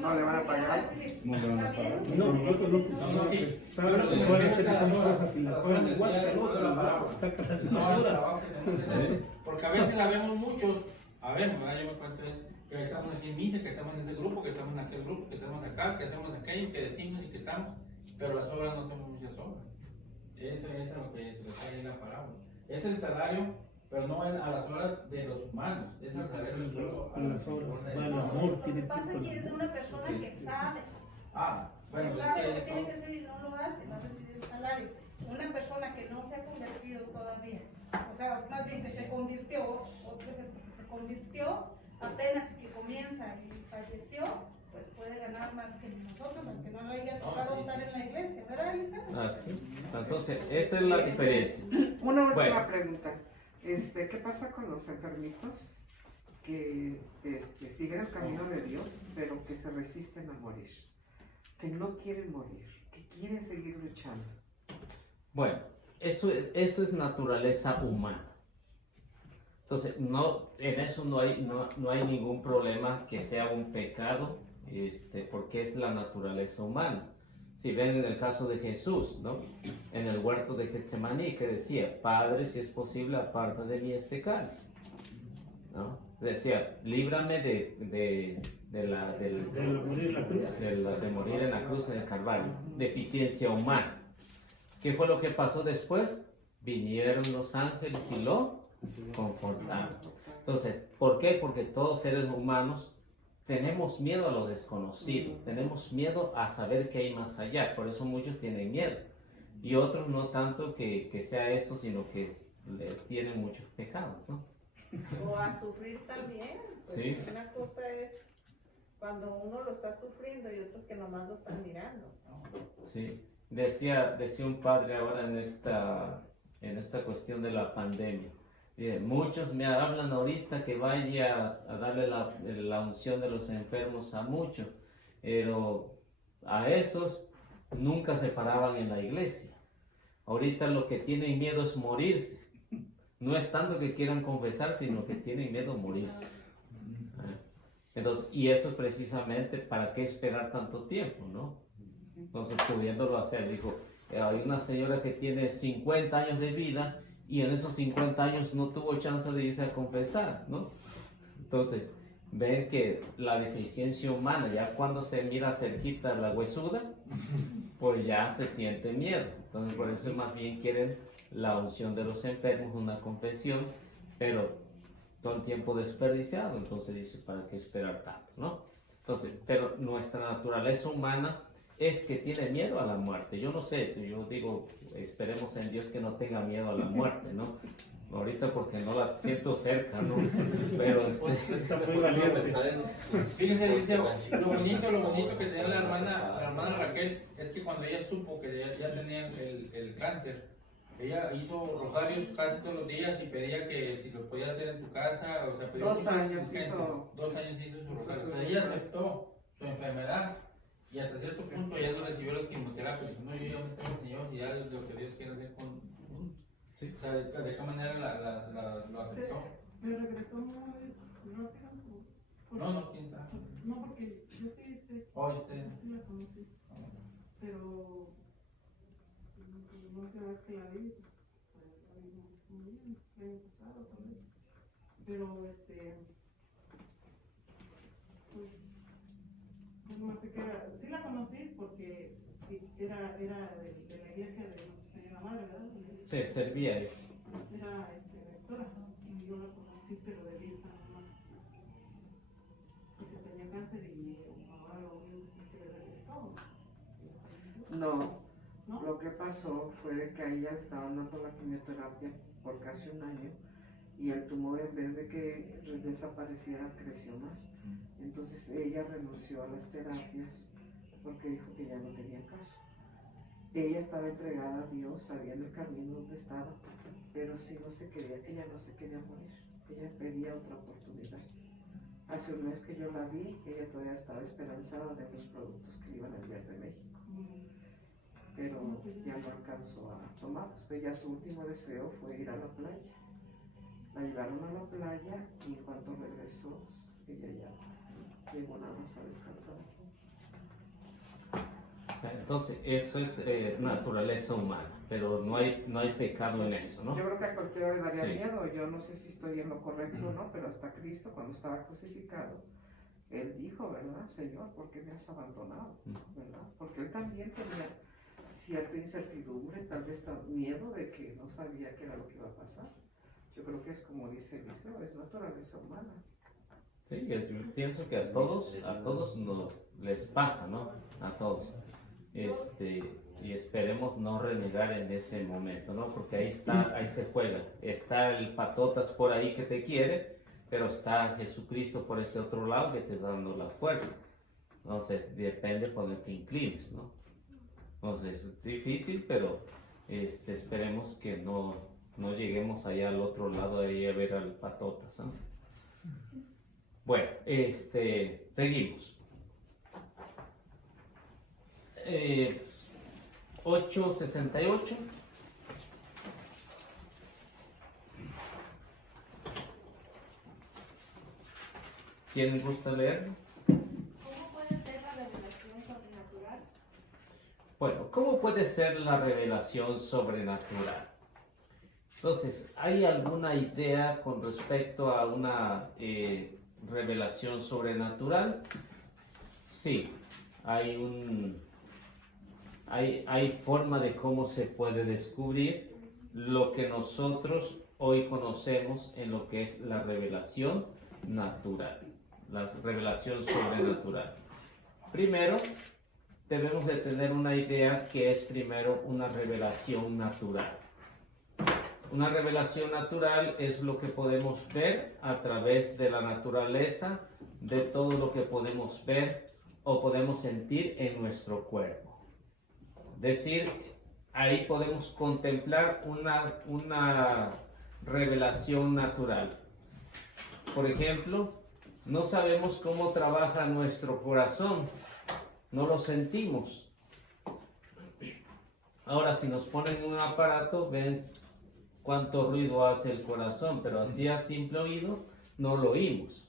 No le van a pagar. No le van a pagar. No, nosotros no. Saben lo que pueden hacer esas cosas y las pueden igual que el otro. Sacan las basuras. Porque a veces sabemos muchos, yo me cuento que estamos aquí en misa, que estamos en este grupo, que estamos en aquel grupo, que estamos acá, que hacemos aquello, que decimos y que estamos, pero las obras no hacemos muchas obras. Eso es lo que se refiere en la parábola. Es el salario, pero no a las horas de los humanos, es el salario del pueblo. A las obras, de va el Dios. amor. Lo que pasa aquí es de una persona que sabe. Bueno, Que es sabe lo que que tiene que hacer y no lo hace, va a recibir el salario. Una persona que no se ha convertido todavía, o sea, más bien que se convirtió, otro ejemplo, que se convirtió apenas y que comienza y falleció, pues puede ganar más que nosotros, aunque no le haya tocado estar en la iglesia, ¿verdad, Elisa? Así. Entonces, esa es la diferencia. Una última Bueno. pregunta. ¿Qué pasa con los enfermitos que siguen el camino de Dios, pero que se resisten a morir? Que no quieren morir, que quieren seguir luchando. Bueno, eso es naturaleza humana. Entonces, en eso no hay ningún problema que sea un pecado, porque es la naturaleza humana. Si ven en el caso de Jesús, ¿no? En el huerto de Getsemaní, que decía, Padre, si es posible, aparta de mí este cáliz, ¿no? Decía, líbrame de morir en la cruz en el Calvario. Deficiencia humana. ¿Qué fue lo que pasó después? vinieron los ángeles y lo confortaron. Entonces, ¿por qué? Porque todos seres humanos tenemos miedo a lo desconocido, tenemos miedo a saber qué hay más allá, por eso muchos tienen miedo. Y otros no tanto que sea esto, sino que tienen muchos pecados, ¿no? O a sufrir también. Pues Sí. una cosa es cuando uno lo está sufriendo y otros que nomás lo están mirando. Sí. Decía un padre ahora en esta cuestión de la pandemia. Muchos me hablan ahorita que vaya a darle la unción de los enfermos a muchos, pero a esos nunca se paraban en la iglesia. Ahorita lo que tienen miedo es morirse. No es tanto que quieran confesar, sino que tienen miedo a morirse. Entonces, y eso es precisamente para qué esperar tanto tiempo, ¿no? Entonces, pudiéndolo hacer, dijo, hay una señora que tiene 50 años de vida y en esos 50 años no tuvo chance de irse a confesar, ¿no? Entonces, ven que la deficiencia humana, ya cuando se mira cerquita la huesuda, pues ya se siente miedo. Entonces, por eso más bien quieren la unción de los enfermos, una confesión, pero todo el tiempo desperdiciado. Entonces dice, ¿para qué esperar tanto, no? Entonces, pero nuestra naturaleza humana es que tiene miedo a la muerte. Yo no sé, yo digo, esperemos en Dios que no tenga miedo a la muerte, ¿no? Ahorita porque no la siento cerca, ¿no? Pero Está muy valiente. Fíjense, dice, lo bonito que tenía la hermana Raquel es que cuando ella supo que ya tenía el cáncer, ella hizo rosarios casi todos los días y pedía que si lo podía hacer en tu casa, o sea, pedía 2 años hizo. 2 años hizo su rosario. O sea, ella aceptó su enfermedad y hasta cierto punto ya no recibió las quimioterapias. No, yo ya me tengo Señor y ya es lo que Dios quiere hacer con... Sí. O sea, de qué manera lo aceptó. Pero regresó muy rápido. No, quién sabe. No, porque yo sí Oh, yo sí la conocí. Pero la última vez que la vi, pues la vi muy bien, el año pasado tal vez. Pero pues más sé que era, sí la conocí porque era de la iglesia de Nuestra Señora Madre, ¿verdad? se servía ahí. Era rectora y yo la conocí, pero de vista nomás. Sí que tenía cáncer y ahora lo único es que le regresó. No, ¿No? lo que pasó fue que a ella le estaban dando la quimioterapia por casi un año y el tumor, en vez de que desapareciera, creció más. Entonces ella renunció a las terapias porque dijo que ya no tenía caso. Ella estaba entregada a Dios, sabía en el camino donde estaba, pero sí no se quería, ella no se quería morir, ella pedía otra oportunidad. Hace un mes que yo la vi, ella todavía estaba esperanzada de los productos que le iban a enviar de México, pero ya no alcanzó a tomarlos. Ella, su último deseo fue ir a la playa. La llevaron a la playa y en cuanto regresó, ella ya llegó nada más a descansar aquí. Entonces, eso es naturaleza humana, pero no hay pecado en eso, ¿no? Yo creo que a cualquiera le daría Sí. miedo. Yo no sé si estoy en lo correcto o no, pero hasta Cristo, cuando estaba crucificado, Él dijo, ¿verdad? Señor, ¿por qué me has abandonado? ¿Verdad? Porque Él también tenía cierta incertidumbre, tal vez miedo de que no sabía qué era lo que iba a pasar. Yo creo que es como dice Eliseo, es naturaleza humana. Sí, yo pienso que a todos les pasa, ¿no? A todos. Y esperemos no renegar en ese momento, ¿no? Porque ahí se juega. Está el patotas por ahí que te quiere, pero está Jesucristo por este otro lado que te está dando la fuerza. Entonces, depende por donde te inclines, ¿no? Entonces, es difícil, pero esperemos que no lleguemos allá al otro lado ahí a ver al patotas, ¿no? Bueno, seguimos. 8:68. ¿Quién gusta leer? ¿Cómo puede ser la revelación sobrenatural? Bueno, ¿cómo puede ser la revelación sobrenatural? Entonces, ¿hay alguna idea con respecto a una revelación sobrenatural? Sí, hay forma de cómo se puede descubrir, lo que nosotros hoy conocemos en lo que es la revelación natural, la revelación sobrenatural. Primero, debemos de tener una idea que es primero una revelación natural. Una revelación natural es lo que podemos ver a través de la naturaleza, de todo lo que podemos ver o podemos sentir en nuestro cuerpo. Es decir, ahí podemos contemplar una revelación natural. Por ejemplo, no sabemos cómo trabaja nuestro corazón, no lo sentimos. Ahora, si nos ponen un aparato, ven cuánto ruido hace el corazón, pero así a simple oído no lo oímos,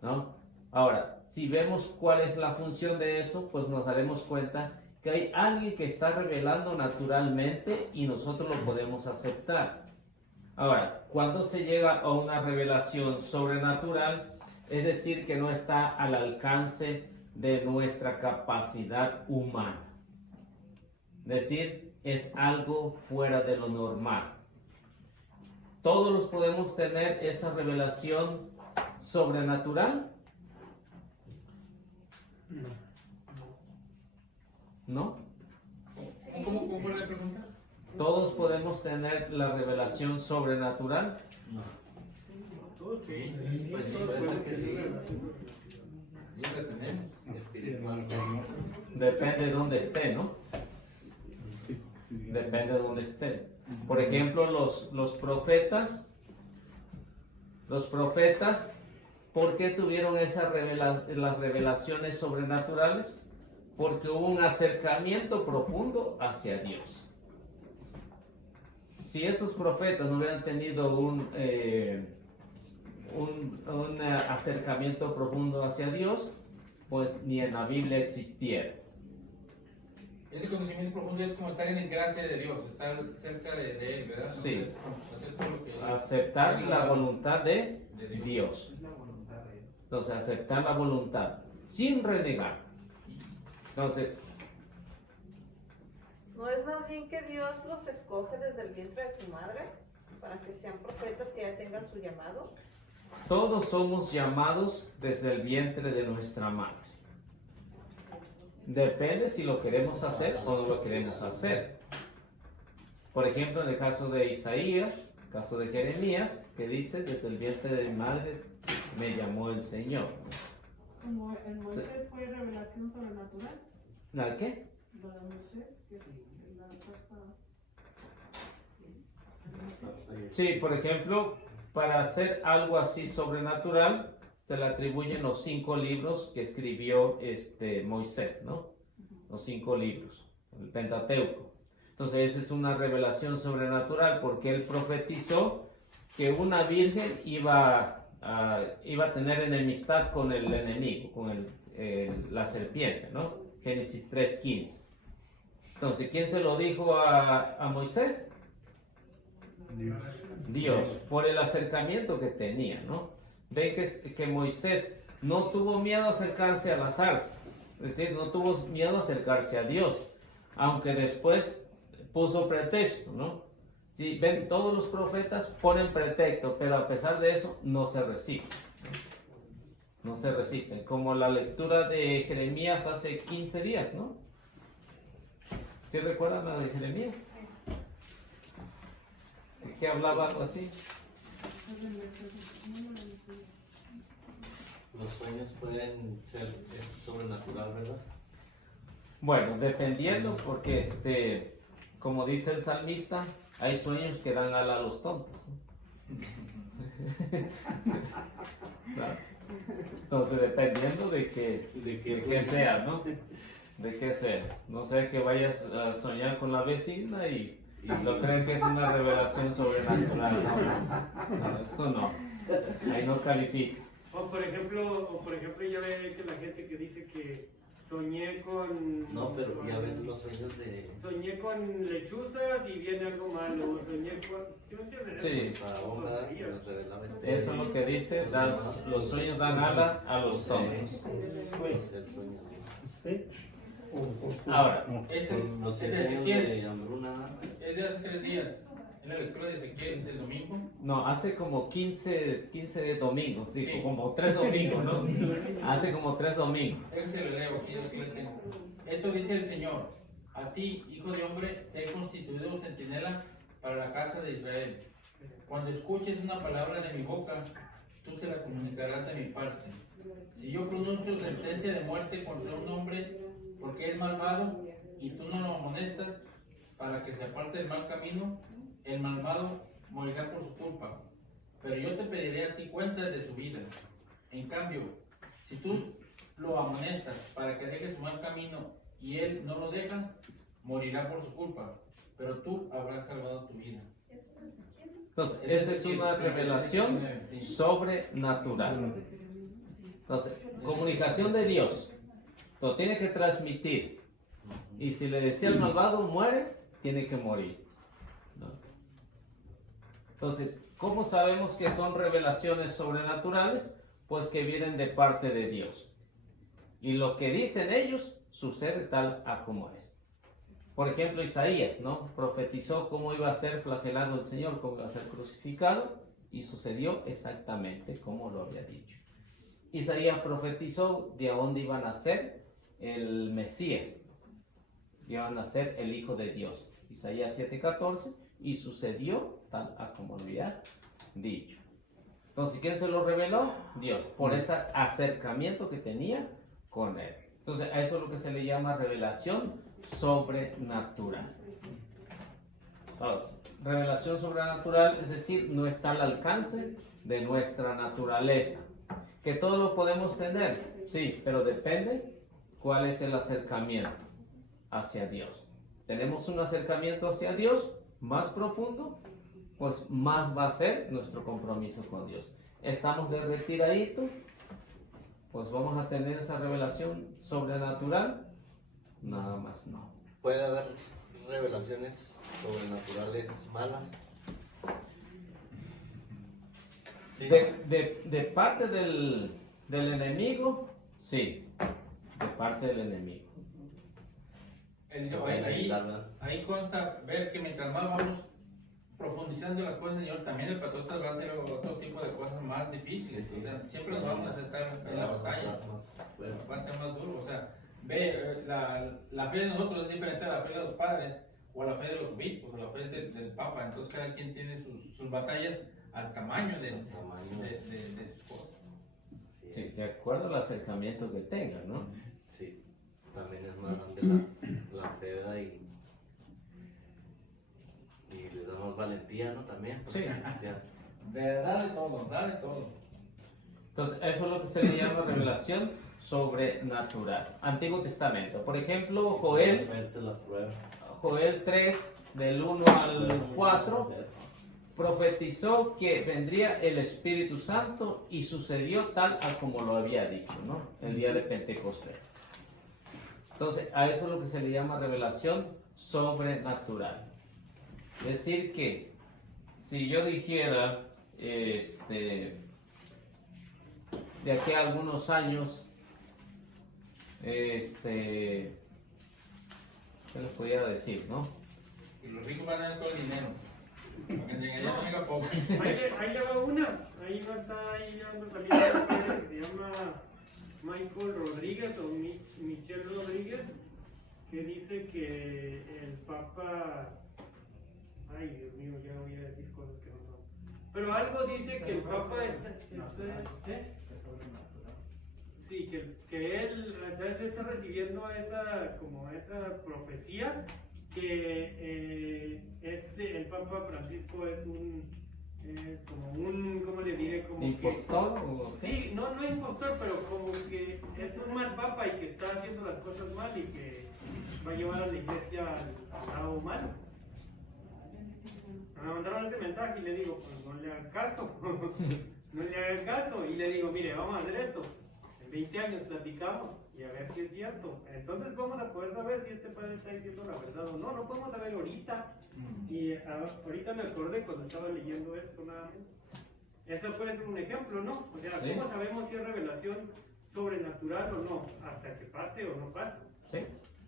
¿no? Ahora, si vemos cuál es la función de eso, pues nos daremos cuenta que hay alguien que está revelando naturalmente y nosotros lo podemos aceptar. Ahora, cuando se llega a una revelación sobrenatural, es decir, que no está al alcance de nuestra capacidad humana. Es decir, es algo fuera de lo normal. ¿Todos los podemos tener esa revelación sobrenatural? ¿No? ¿Cómo fue la pregunta? ¿Todos podemos tener la revelación sobrenatural? Todos sí. Pues sí, puede ser que sí. Espiritual. Depende de dónde esté, ¿no? Depende de dónde esté. Por ejemplo, los profetas, ¿por qué tuvieron las revelaciones sobrenaturales? Porque hubo un acercamiento profundo hacia Dios. Si esos profetas no hubieran tenido un acercamiento profundo hacia Dios, pues ni en la Biblia existiera. Ese conocimiento profundo es como estar en gracia de Dios, estar cerca de Él, ¿verdad? Sí. Entonces, hacer todo lo que Aceptar la voluntad de Dios. Es la voluntad de Él. Entonces, aceptar la voluntad sin renegar. Entonces, ¿no es más bien que Dios los escoge desde el vientre de su madre para que sean profetas que ya tengan su llamado? todos somos llamados desde el vientre de nuestra madre. Depende si lo queremos hacer o no lo queremos hacer. Por ejemplo, en el caso de Isaías, el caso de Jeremías, que dice, desde el vientre de mi madre me llamó el Señor. Como en Moisés fue revelación sobrenatural. ¿La qué? La de Moisés, que es la zarza. Sí, por ejemplo, para hacer algo así sobrenatural, se le atribuyen los 5 libros que escribió Moisés, ¿no? Los 5 libros, el Pentateuco. Entonces, esa es una revelación sobrenatural porque él profetizó que una virgen iba a tener enemistad con el enemigo, con la serpiente, ¿no? Génesis 3:15. Entonces, ¿quién se lo dijo a Moisés? Dios, por el acercamiento que tenía, ¿no? Ven que Moisés no tuvo miedo a acercarse a la zarza, es decir, no tuvo miedo a acercarse a Dios, aunque después puso pretexto, ¿no? Sí, ven, todos los profetas ponen pretexto, pero a pesar de eso no se resisten. No se resisten, como la lectura de Jeremías hace 15 días, ¿no? ¿Sí recuerdan la de Jeremías? ¿De qué hablaba algo así? Los sueños pueden ser sobrenatural, ¿verdad? Bueno, dependiendo, porque como dice el salmista, hay sueños que dan ala a los tontos, ¿no? Claro. Entonces, dependiendo de qué sea, ¿no? De qué sea. No sea que vayas a soñar con la vecina y lo creen que es una revelación sobrenatural. No, eso no. Ahí no califica. O por ejemplo, ya ve que la gente que dice que soñé con... No, pero ya ven los sueños de... Soñé con lechuzas y viene algo malo. Soñé con... ¿Sí me entiendes? Sí. Faraón, que nos revelaba Eso es lo que dice, los sueños dan ala a los tontos. Es el sueño de... Ahora, Es el Los de sueños Ezequiel, de hambruna. es de hace 3 días. en la lectura de Ezequiel del domingo. No, hace como 15 domingos, digo, Sí. como 3 domingos, ¿no? Hace como 3 domingos. Se lo leo, aquí lo tengo. Esto dice el Señor: a ti, hijo de hombre, te he constituido centinela para la casa de Israel. Cuando escuches una palabra de mi boca, tú se la comunicarás de mi parte. Si yo pronuncio sentencia de muerte contra un hombre porque es malvado y tú no lo amonestas para que se aparte del mal camino, el malvado morirá por su culpa. Pero yo te pediré a ti cuenta de su vida. En cambio, si tú lo amonestas para que deje su mal camino y él no lo deja, morirá por su culpa. Pero tú habrás salvado tu vida. Entonces, esa es una revelación sobrenatural. Entonces, comunicación de Dios. Lo tiene que transmitir. Y si le decía al malvado, muere, tiene que morir. ¿No? Entonces, ¿cómo sabemos que son revelaciones sobrenaturales? Pues que vienen de parte de Dios. Y lo que dicen ellos sucede tal a como es. Por ejemplo, Isaías, ¿no? Profetizó cómo iba a ser flagelado el Señor, cómo iba a ser crucificado, y sucedió exactamente como lo había dicho. Isaías profetizó de dónde iba a nacer el Mesías, iba a nacer el Hijo de Dios. Isaías 7:14, y sucedió tal a como lo había dicho. Entonces, ¿quién se lo reveló? Dios, por ese acercamiento que tenía con él. Entonces, a eso es lo que se le llama revelación sobrenatural. Entonces, revelación sobrenatural, es decir, no está al alcance de nuestra naturaleza. Que todo lo podemos tener, sí, pero depende cuál es el acercamiento hacia Dios. Tenemos un acercamiento hacia Dios más profundo, pues más va a ser nuestro compromiso con Dios. Estamos de retiradito, pues vamos a tener esa revelación sobrenatural, nada más no. ¿Puede haber revelaciones sobrenaturales malas? Sí. De parte del enemigo, sí, de parte del enemigo. Ahí consta ver que mientras más vamos profundizando las cosas del Señor, también el patrón va a hacer otro tipo de cosas más difíciles. O sea, siempre nos vamos a estar en la batalla, va a estar más duro. O sea, ve, la fe de nosotros es diferente a la fe de los padres, o a la fe de los obispos, o a la fe del Papa. Entonces, cada quien tiene sus batallas al tamaño de sus cosas. Sí, de acuerdo al acercamiento que tenga, ¿no? Sí, también es más grande la fe, ¿verdad? Y le da más valentía, ¿no? También. Pues, sí. Da de todo. Entonces, eso es lo que se le llama revelación sobrenatural. Antiguo Testamento. Por ejemplo, Joel 3, del 1 al 4, profetizó que vendría el Espíritu Santo y sucedió tal a como lo había dicho, ¿no? El día de Pentecostés. Entonces, a eso es lo que se le llama revelación sobrenatural. Es decir que, si yo dijera, de aquí a algunos años, ¿qué les pudiera decir, no? Y los ricos van a tener todo el dinero. Para que llegue no venga poco. Ahí le va una. Ahí no está ahí ando saliendo un padre que se llama Michael Rodríguez o Michelle Rodríguez, que dice que el Papa, ay Dios mío, ya no voy a decir cosas que no son, pero algo dice que el Papa sí, que él está recibiendo esa profecía que el Papa Francisco es como un, ¿cómo le diré? Como ¿impostor? Sí, no impostor, pero como que es un mal papa y que está haciendo las cosas mal y que va a llevar a la iglesia al lado malo. Me mandaron ese mensaje y le digo, pues no le hagan caso, no le hagan caso. Y le digo, mire, vamos a hacer esto. En 20 años platicamos y a ver si es cierto. Entonces vamos a poder saber si este padre está diciendo la verdad o no. No podemos saber ahorita. Y ahorita me acordé cuando estaba leyendo esto nada más. Eso puede ser un ejemplo, ¿no? O sea, sí. ¿Cómo sabemos si es revelación sobrenatural o no? Hasta que pase o no pase. Sí,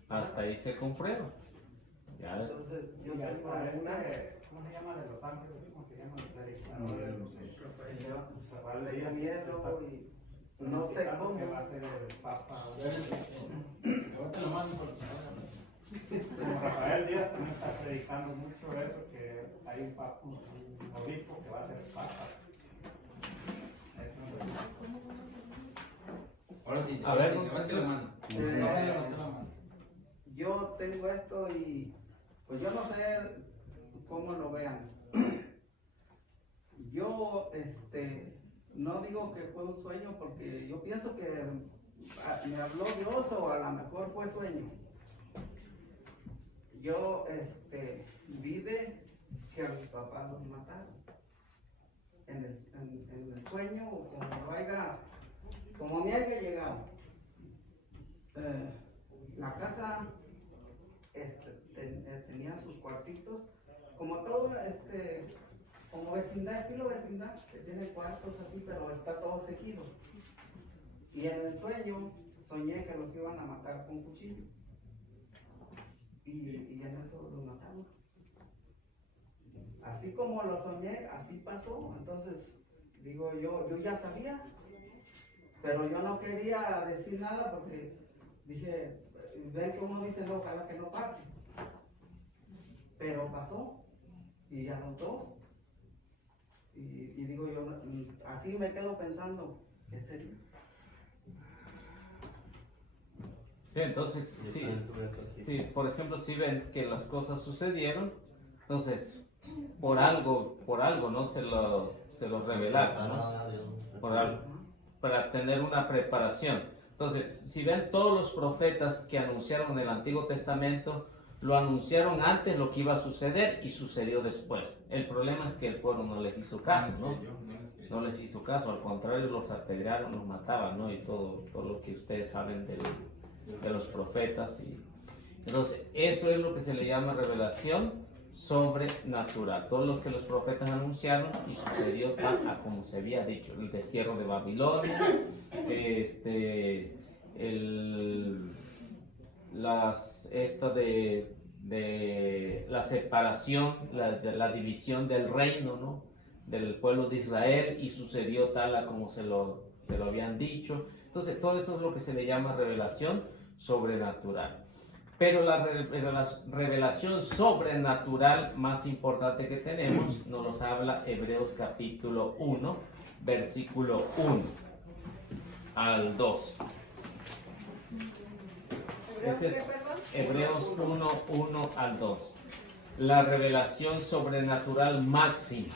hasta ahí se comprueba. Ya ves. Entonces, yo Ya tengo para una. ¿cómo se llama? De Los Ángeles, ¿cómo se llama? Le dio miedo y no sé cómo. Que va a ser el Papa. Ahorita lo mando por Como Rafael Díaz también está predicando mucho eso, que hay un obispo que va a ser el Papa. Ahora sí, A ver, levante la mano. Levante la mano. Yo tengo esto y pues yo no sé cómo lo vean. Yo no digo que fue un sueño porque yo pienso que me habló Dios o a lo mejor fue sueño. Yo vi que a mis papás los mataron. En el sueño o como me haya llegado. La casa tenía sus cuartitos, como todo, como vecindad, estilo vecindad, que tiene cuartos así, pero está todo seguido. Y en el sueño soñé que los iban a matar con cuchillo. Y en eso los mataron. Así como lo soñé, así pasó. Entonces, digo yo ya sabía, pero yo no quería decir nada porque dije, ven que uno dice, no, ojalá que no pase. Pero pasó, y a los dos. Y digo yo, así me quedo pensando, ¿es serio? Sí, entonces, sí, por ejemplo, si ven que las cosas sucedieron, entonces, por algo, ¿no? Se lo revelaron, ¿no? Por algo, para tener una preparación. Entonces, si ven todos los profetas que anunciaron en el Antiguo Testamento, lo anunciaron antes lo que iba a suceder y sucedió después. El problema es que el pueblo no les hizo caso, ¿no? No les hizo caso, al contrario, los apedrearon, los mataban, ¿no? Y todo lo que ustedes saben de los profetas. Entonces, eso es lo que se le llama revelación sobrenatural. Todo lo que los profetas anunciaron y sucedió tal a como se había dicho. El destierro de Babilonia, la separación, la división del reino, ¿no? Del pueblo de Israel, y sucedió tal a como se lo habían dicho. Entonces, todo eso es lo que se le llama revelación sobrenatural. Pero la revelación sobrenatural más importante que tenemos nos los habla Hebreos capítulo 1, versículo 1 al 2. Ese es Hebreos 1, 1 al 2. La revelación sobrenatural máxima.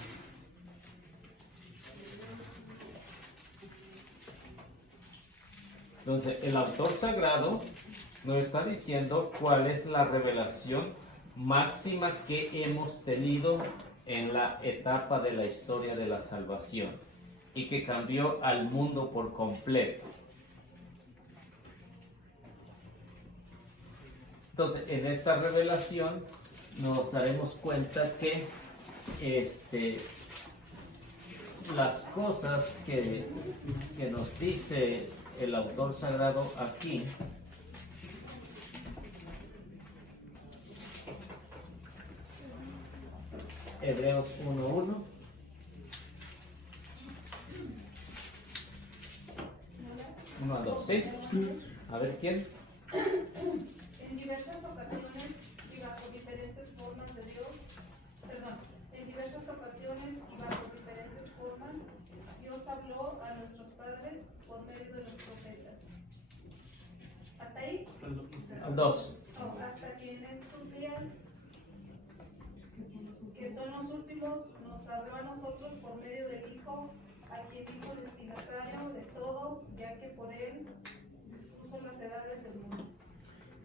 Entonces, el autor sagrado nos está diciendo cuál es la revelación máxima que hemos tenido en la etapa de la historia de la salvación y que cambió al mundo por completo. Entonces, en esta revelación nos daremos cuenta que las cosas que nos dice el autor sagrado aquí Hebreos 1.1. Uno a dos, ¿sí? A ver, ¿quién? En diversas ocasiones y bajo diferentes formas de Dios, en diversas ocasiones y bajo diferentes formas, Dios habló a nuestros padres por medio de los profetas. ¿Hasta ahí? Dos. Hasta que en estos días, que son los últimos, nos habló a nosotros por medio del Hijo, a quien hizo destinatario de todo, ya que por él dispuso las edades del mundo.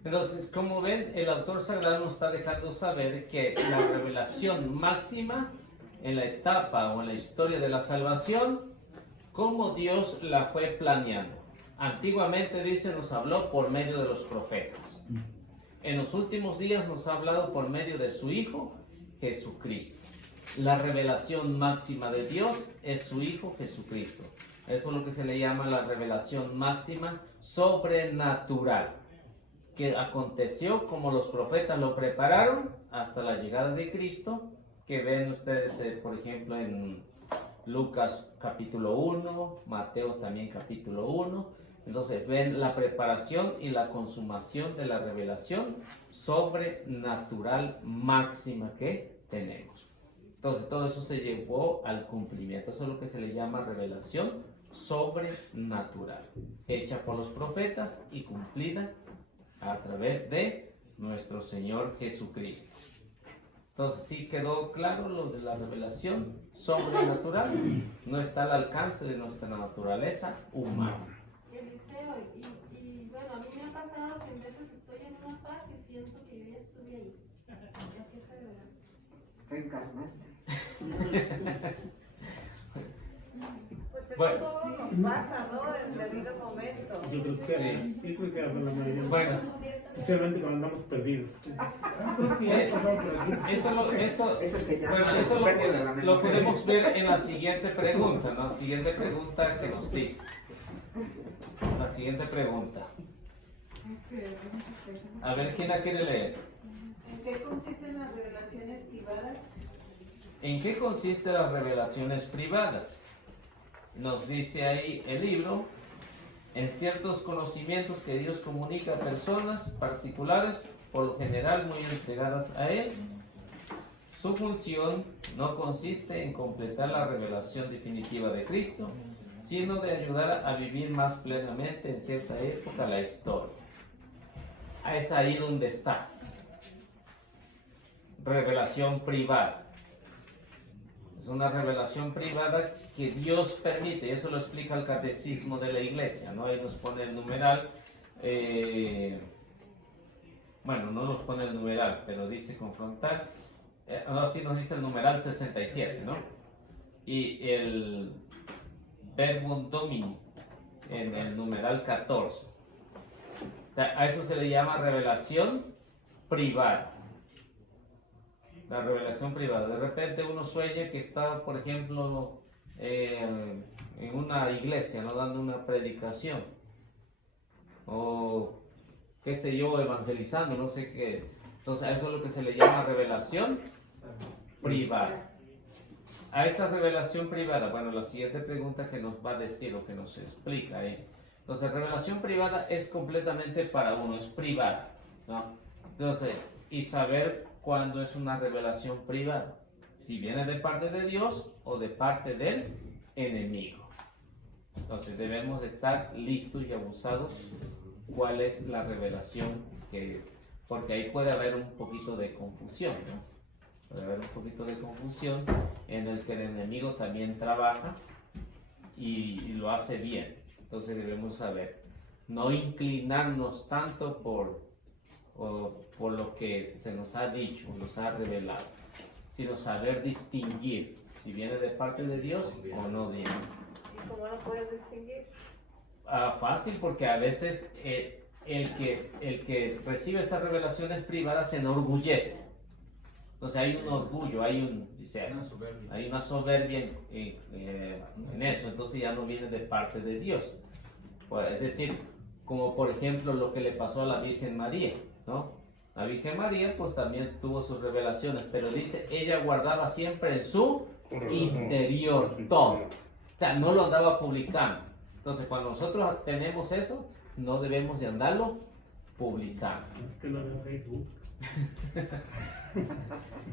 Entonces, como ven, el autor sagrado nos está dejando saber que la revelación máxima en la etapa o en la historia de la salvación, como Dios la fue planeando. Antiguamente, dice, nos habló por medio de los profetas. En los últimos días nos ha hablado por medio de su Hijo, Jesucristo. La revelación máxima de Dios es su Hijo Jesucristo. Eso es lo que se le llama la revelación máxima sobrenatural, que que aconteció como los profetas lo prepararon hasta la llegada de Cristo, que ven ustedes, por ejemplo, en Lucas capítulo 1, Mateo también capítulo 1. Entonces ven la preparación y la consumación de la revelación sobrenatural máxima que tenemos. Entonces todo eso se llevó al cumplimiento. Eso es lo que se le llama revelación sobrenatural, hecha por los profetas y cumplida a través de nuestro Señor Jesucristo. Entonces, ¿sí quedó claro lo de la revelación sobrenatural? No está al alcance de nuestra naturaleza humana. Eliseo, y bueno, a mí me ha pasado que en veces estoy en una paz y siento que yo ya estuve ahí. ¿Ya qué se verá? Reencarnaste. Pues eso Bueno. todo nos pasa, ¿no? En debido momento. Yo creo que Sí. yo creo que la mayoría, Bueno, especialmente cuando andamos perdidos. sí, Eso se llama eso pérdida de la lo memoria. podemos ver en la siguiente pregunta, ¿no? La siguiente pregunta que nos dice. La siguiente pregunta. A ver, ¿quién la quiere leer? ¿En qué consisten las revelaciones privadas? ¿En qué consisten las revelaciones privadas? Nos dice ahí el libro, en ciertos conocimientos que Dios comunica a personas particulares, por lo general muy entregadas a Él. Su función no consiste en completar la revelación definitiva de Cristo, sino de ayudar a vivir más plenamente en cierta época la historia. Es ahí donde está. Revelación privada. Es una revelación privada que Dios permite, eso lo explica el catecismo de la iglesia, ¿no? Ahí nos pone el numeral, bueno, no nos pone el numeral, pero dice confrontar, así nos dice el numeral 67, ¿no? Y el verbum domini en el numeral 14. A eso se le llama revelación privada. La revelación privada. De repente uno sueña que está, por ejemplo, en una iglesia, ¿no? Dando una predicación. O, qué sé yo, evangelizando, no sé qué. Entonces, a eso es lo que se le llama revelación privada. A esta revelación privada, bueno, la siguiente pregunta que nos va a decir o que nos explica, Entonces, revelación privada es completamente para uno, es privada, ¿no? Entonces, y saber cuándo es una revelación privada, si viene de parte de Dios o de parte del enemigo. Entonces, debemos estar listos y abusados cuál es la revelación porque ahí puede haber un poquito de confusión, ¿no? Puede haber un poquito de confusión en el que el enemigo también trabaja y lo hace bien. Entonces debemos saber, no inclinarnos tanto por lo que se nos ha dicho, nos ha revelado, sino saber distinguir si viene de parte de Dios o no viene. ¿Y cómo lo puedes distinguir? Fácil, porque a veces el que recibe estas revelaciones privadas se enorgullece. Entonces hay un orgullo, hay una soberbia en eso, entonces ya no viene de parte de Dios. Es decir, como por ejemplo lo que le pasó a la Virgen María, ¿no? La Virgen María pues también tuvo sus revelaciones, pero dice, ella guardaba siempre en su interior todo. O sea, no lo andaba publicando. Entonces cuando nosotros tenemos eso, no debemos de andarlo publicando. Es que lo de Facebook.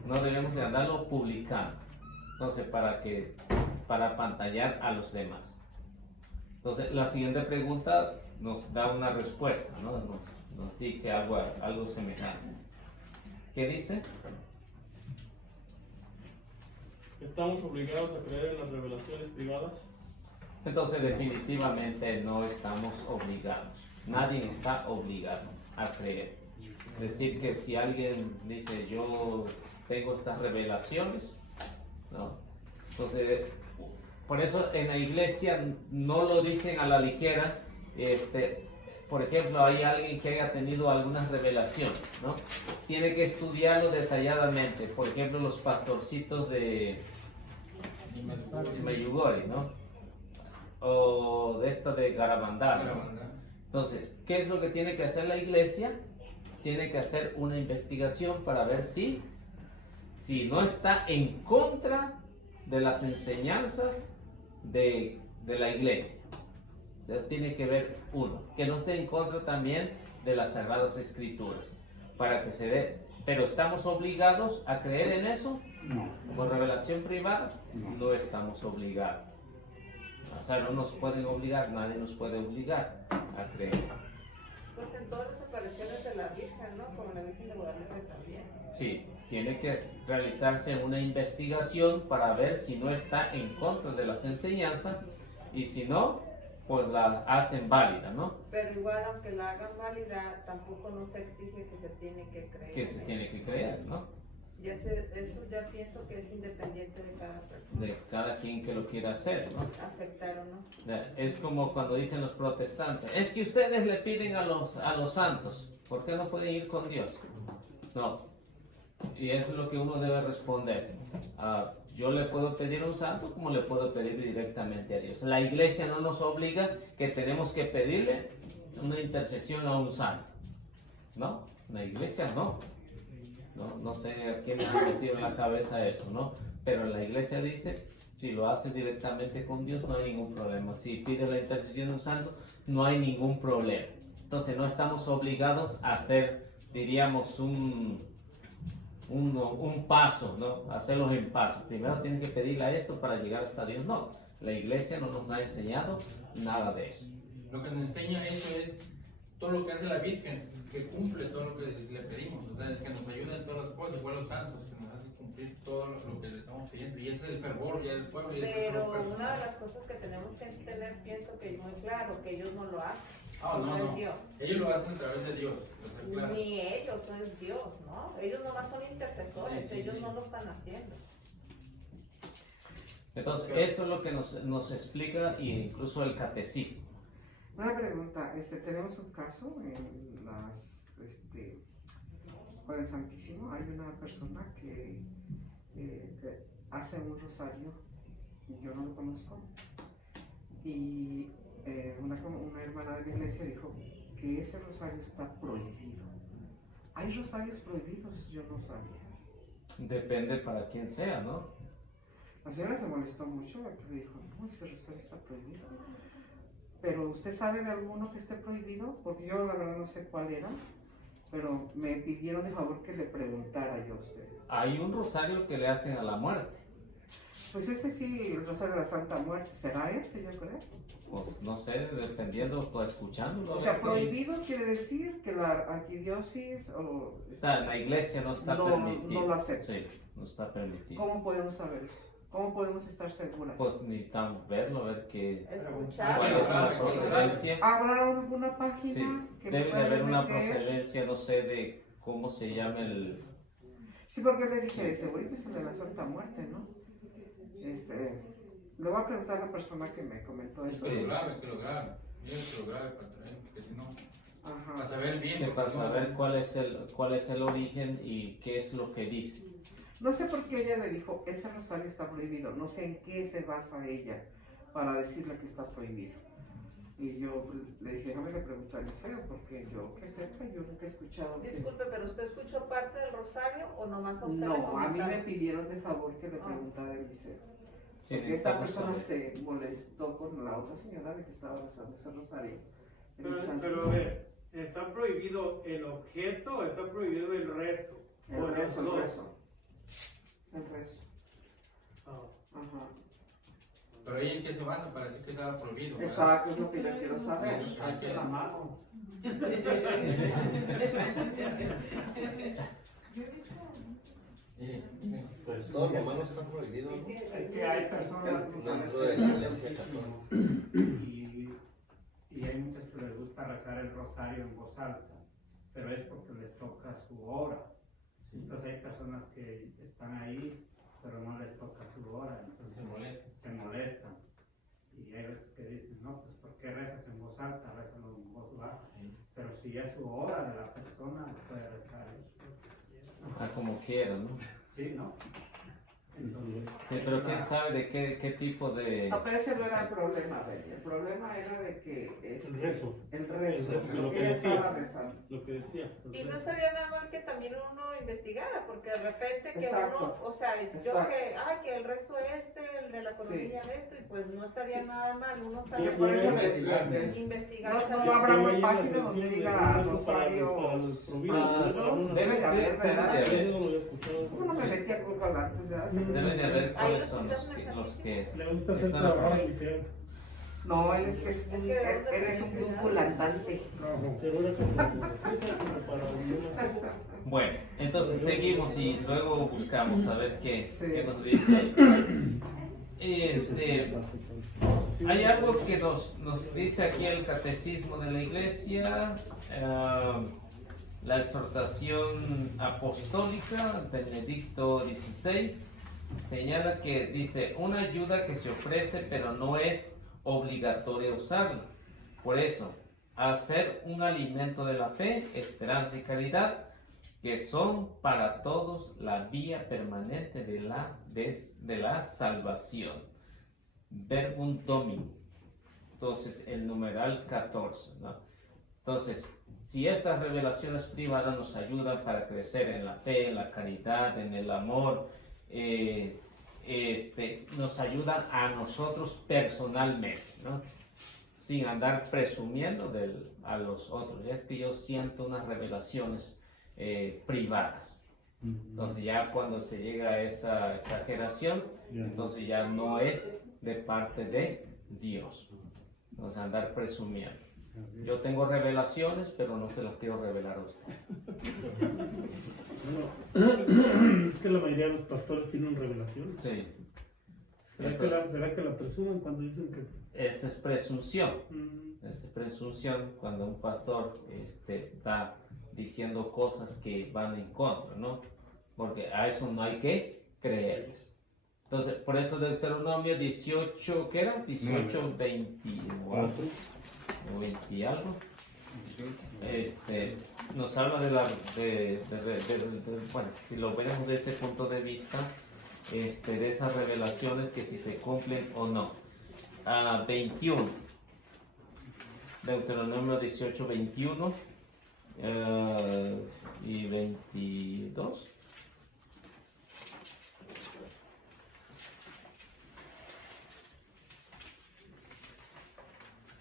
No debemos de andarlo publicando. Entonces, para apantallar a los demás. Entonces, la siguiente pregunta nos da una respuesta, ¿no? Nos dice algo semejante. ¿Qué dice? ¿Estamos obligados a creer en las revelaciones privadas? Entonces, definitivamente no estamos obligados. Nadie está obligado a creer. Es decir, que si alguien dice, yo tengo estas revelaciones, ¿no? Entonces, por eso en la iglesia no lo dicen a la ligera. Por ejemplo, hay alguien que haya tenido algunas revelaciones, ¿no? Tiene que estudiarlo detalladamente. Por ejemplo, los pastorcitos de Medjugorje, ¿no? O de esta de Garabandal, ¿no? Entonces, ¿qué es lo que tiene que hacer la iglesia? tiene que hacer una investigación para ver si no está en contra de las enseñanzas de la iglesia. O sea, tiene que ver uno, que no esté en contra también de las Sagradas Escrituras, para que se dé. Pero ¿estamos obligados a creer en eso? No. Por revelación privada, No. no estamos obligados. O sea, no nos pueden obligar, nadie nos puede obligar a creer. Pues en todas las apariciones de la Virgen, ¿no? Como la Virgen de Guadalupe también. Sí, tiene que realizarse una investigación para ver si no está en contra de las enseñanzas y si no, pues la hacen válida, ¿no? Pero igual, aunque la hagan válida, tampoco nos exige que se tiene que creer. Que se tiene que creer, ¿no? Eso ya pienso que es independiente de cada persona. De cada quien que lo quiera hacer, ¿no? Aceptar o no. Es como cuando dicen los protestantes, es que ustedes le piden a los santos, ¿por qué no pueden ir con Dios? No. Y eso es lo que uno debe responder. Yo le puedo pedir a un santo como le puedo pedir directamente a Dios. La iglesia no nos obliga que tenemos que pedirle una intercesión a un santo. ¿No? La iglesia no. No sé a quién le ha metido en la cabeza eso, ¿no? Pero la iglesia dice, si lo hace directamente con Dios no hay ningún problema. Si pide la intercesión de un santo, no hay ningún problema. Entonces no estamos obligados a hacer, diríamos, un paso, ¿no? Hacerlos en paso. Primero tienen que pedirle a esto para llegar hasta Dios. No, la iglesia no nos ha enseñado nada de eso. Lo que nos enseña eso es todo lo que hace la Virgen, que cumple todo lo que le pedimos, o sea, que nos ayuda en todas las cosas, igual los santos, que nos hace cumplir todo lo que le estamos pidiendo, y ese es el fervor ya del pueblo. Y Pero una de las cosas que tenemos que tener, pienso que muy claro, que ellos no lo hacen. no, es Dios. Ellos lo hacen a través de Dios. O sea, claro. Ni ellos, es Dios, ¿no? Ellos nomás son intercesores, ellos no lo están haciendo. Entonces, eso es lo que nos explica e incluso el catecismo. Una pregunta, tenemos un caso en Jueves Santísimo, hay una persona que hace un rosario, yo no lo conozco, y una hermana de la iglesia dijo que ese rosario está prohibido. Hay rosarios prohibidos, yo no sabía. Depende para quién sea, ¿no? La señora se molestó mucho, que le dijo, no, ese rosario está prohibido. Pero ¿usted sabe de alguno que esté prohibido? Porque yo la verdad no sé cuál era, pero me pidieron de favor que le preguntara yo a usted. Hay un rosario que le hacen a la muerte. Pues ese sí, el rosario de la Santa Muerte, ¿será ese, yo creo? Pues no sé, dependiendo, pues escuchándolo. O sea, prohibido quiere decir que la arquidiócesis o sea, la iglesia no está permitida. No lo acepta. Sí, no está permitido. ¿Cómo podemos saber eso? ¿Cómo podemos estar seguras? Pues necesitamos verlo, ver qué, Escuchar. cuál es la procedencia. ¿Habrá alguna página Sí, que debe de pueda haber una meter? procedencia, no sé de cómo se llama el... Sí, porque le dije, segurito es el de la Santa Muerte, ¿no? Le voy a preguntar a la persona que me comentó eso. Es que lo grabe, para traer, porque si no, Ajá. para saber bien. Sí, para saber cuál es el origen y qué es lo que dice. No sé por qué ella le dijo, ese rosario está prohibido. No sé en qué se basa ella para decirle que está prohibido. Y yo le dije, déjame le preguntar al liceo, porque yo que sepa, yo nunca he escuchado que... Disculpe, pero ¿usted escuchó parte del rosario o nomás a usted le No, a mí comentaron? me pidieron de favor que le preguntara al liceo. Sí, Porque esta necesitamos persona saber. se molestó con la otra señora de que estaba rezando ese rosario. Pero a ver, ¿está prohibido el objeto o está prohibido el rezo? El ¿O los rezo, el dos? rezo. El rezo. Ah. Ajá. Pero ahí en qué se basa para decir que estaba prohibido. ¿verdad? Exacto, es lo que yo quiero saber. Alce la mano. Pues todo lo malo está prohibido, ¿no? Es que hay personas que Dentro de la iglesia católica. y hay muchas que les gusta rezar el rosario en voz alta, pero es porque les toca su hora. Entonces hay personas que están ahí, pero no les toca su hora, entonces se molestan. Y hay veces que dicen, no, pues ¿por qué rezas en voz alta? Rézalo en voz baja. Pero si es su hora de la persona, puede rezar eso. Como quiera, ¿no? Sí, ¿no? Sí, pero quién sabe de qué tipo de... No, pero ese no era el problema de ella. El problema era de que El rezo. el rezo, Lo que ella decía. estaba rezando. Lo que decía. Y no estaría nada mal que también uno investigara, porque de repente que Exacto. uno, o sea, yo Exacto. que el rezo el de la coronilla de esto, y pues no estaría Sí. nada mal, uno Sí, sabe por eso investigar. no habrá una página donde diga rosarios. Debe de haber, ¿verdad? ¿Cómo no me metí a Google antes? ¿Verdad? Debe de haber Ahí cuáles son los que Le gusta hacer están trabajar aprobados. en liceo. No, él es que él es un vinculantante. Bueno, entonces seguimos y luego buscamos a ver qué Sí. nos dice. Hay algo que nos dice aquí el catecismo de la iglesia, la exhortación apostólica, Benedicto XVI, señala que dice una ayuda que se ofrece pero no es obligatorio usarla. Por eso, hacer un alimento de la fe, esperanza y caridad, que son para todos la vía permanente de la salvación. Verbum Domini. Entonces, el numeral 14, ¿no? Entonces, si estas revelaciones privadas nos ayudan para crecer en la fe, en la caridad, en el amor, nos ayudan a nosotros personalmente, ¿no? Sin andar presumiendo a los otros. Es que yo siento unas revelaciones privadas. Entonces ya cuando se llega a esa exageración, entonces ya no es de parte de Dios. Entonces andar presumiendo. Yo tengo revelaciones, pero no se las quiero revelar a usted. Bueno, es que la mayoría de los pastores tienen revelaciones. Sí. ¿Será que la presumen cuando dicen que...? Esa es presunción. Esa es presunción cuando un pastor está diciendo cosas que van en contra, ¿no? Porque a eso no hay que creerles. Entonces, por eso Deuteronomio 18, ¿qué era? 18, 24 o 20 y algo. Nos habla bueno, si lo vemos desde ese punto de vista, de esas revelaciones que si se cumplen o no. 21. Deuteronomio 18, 21 y 22.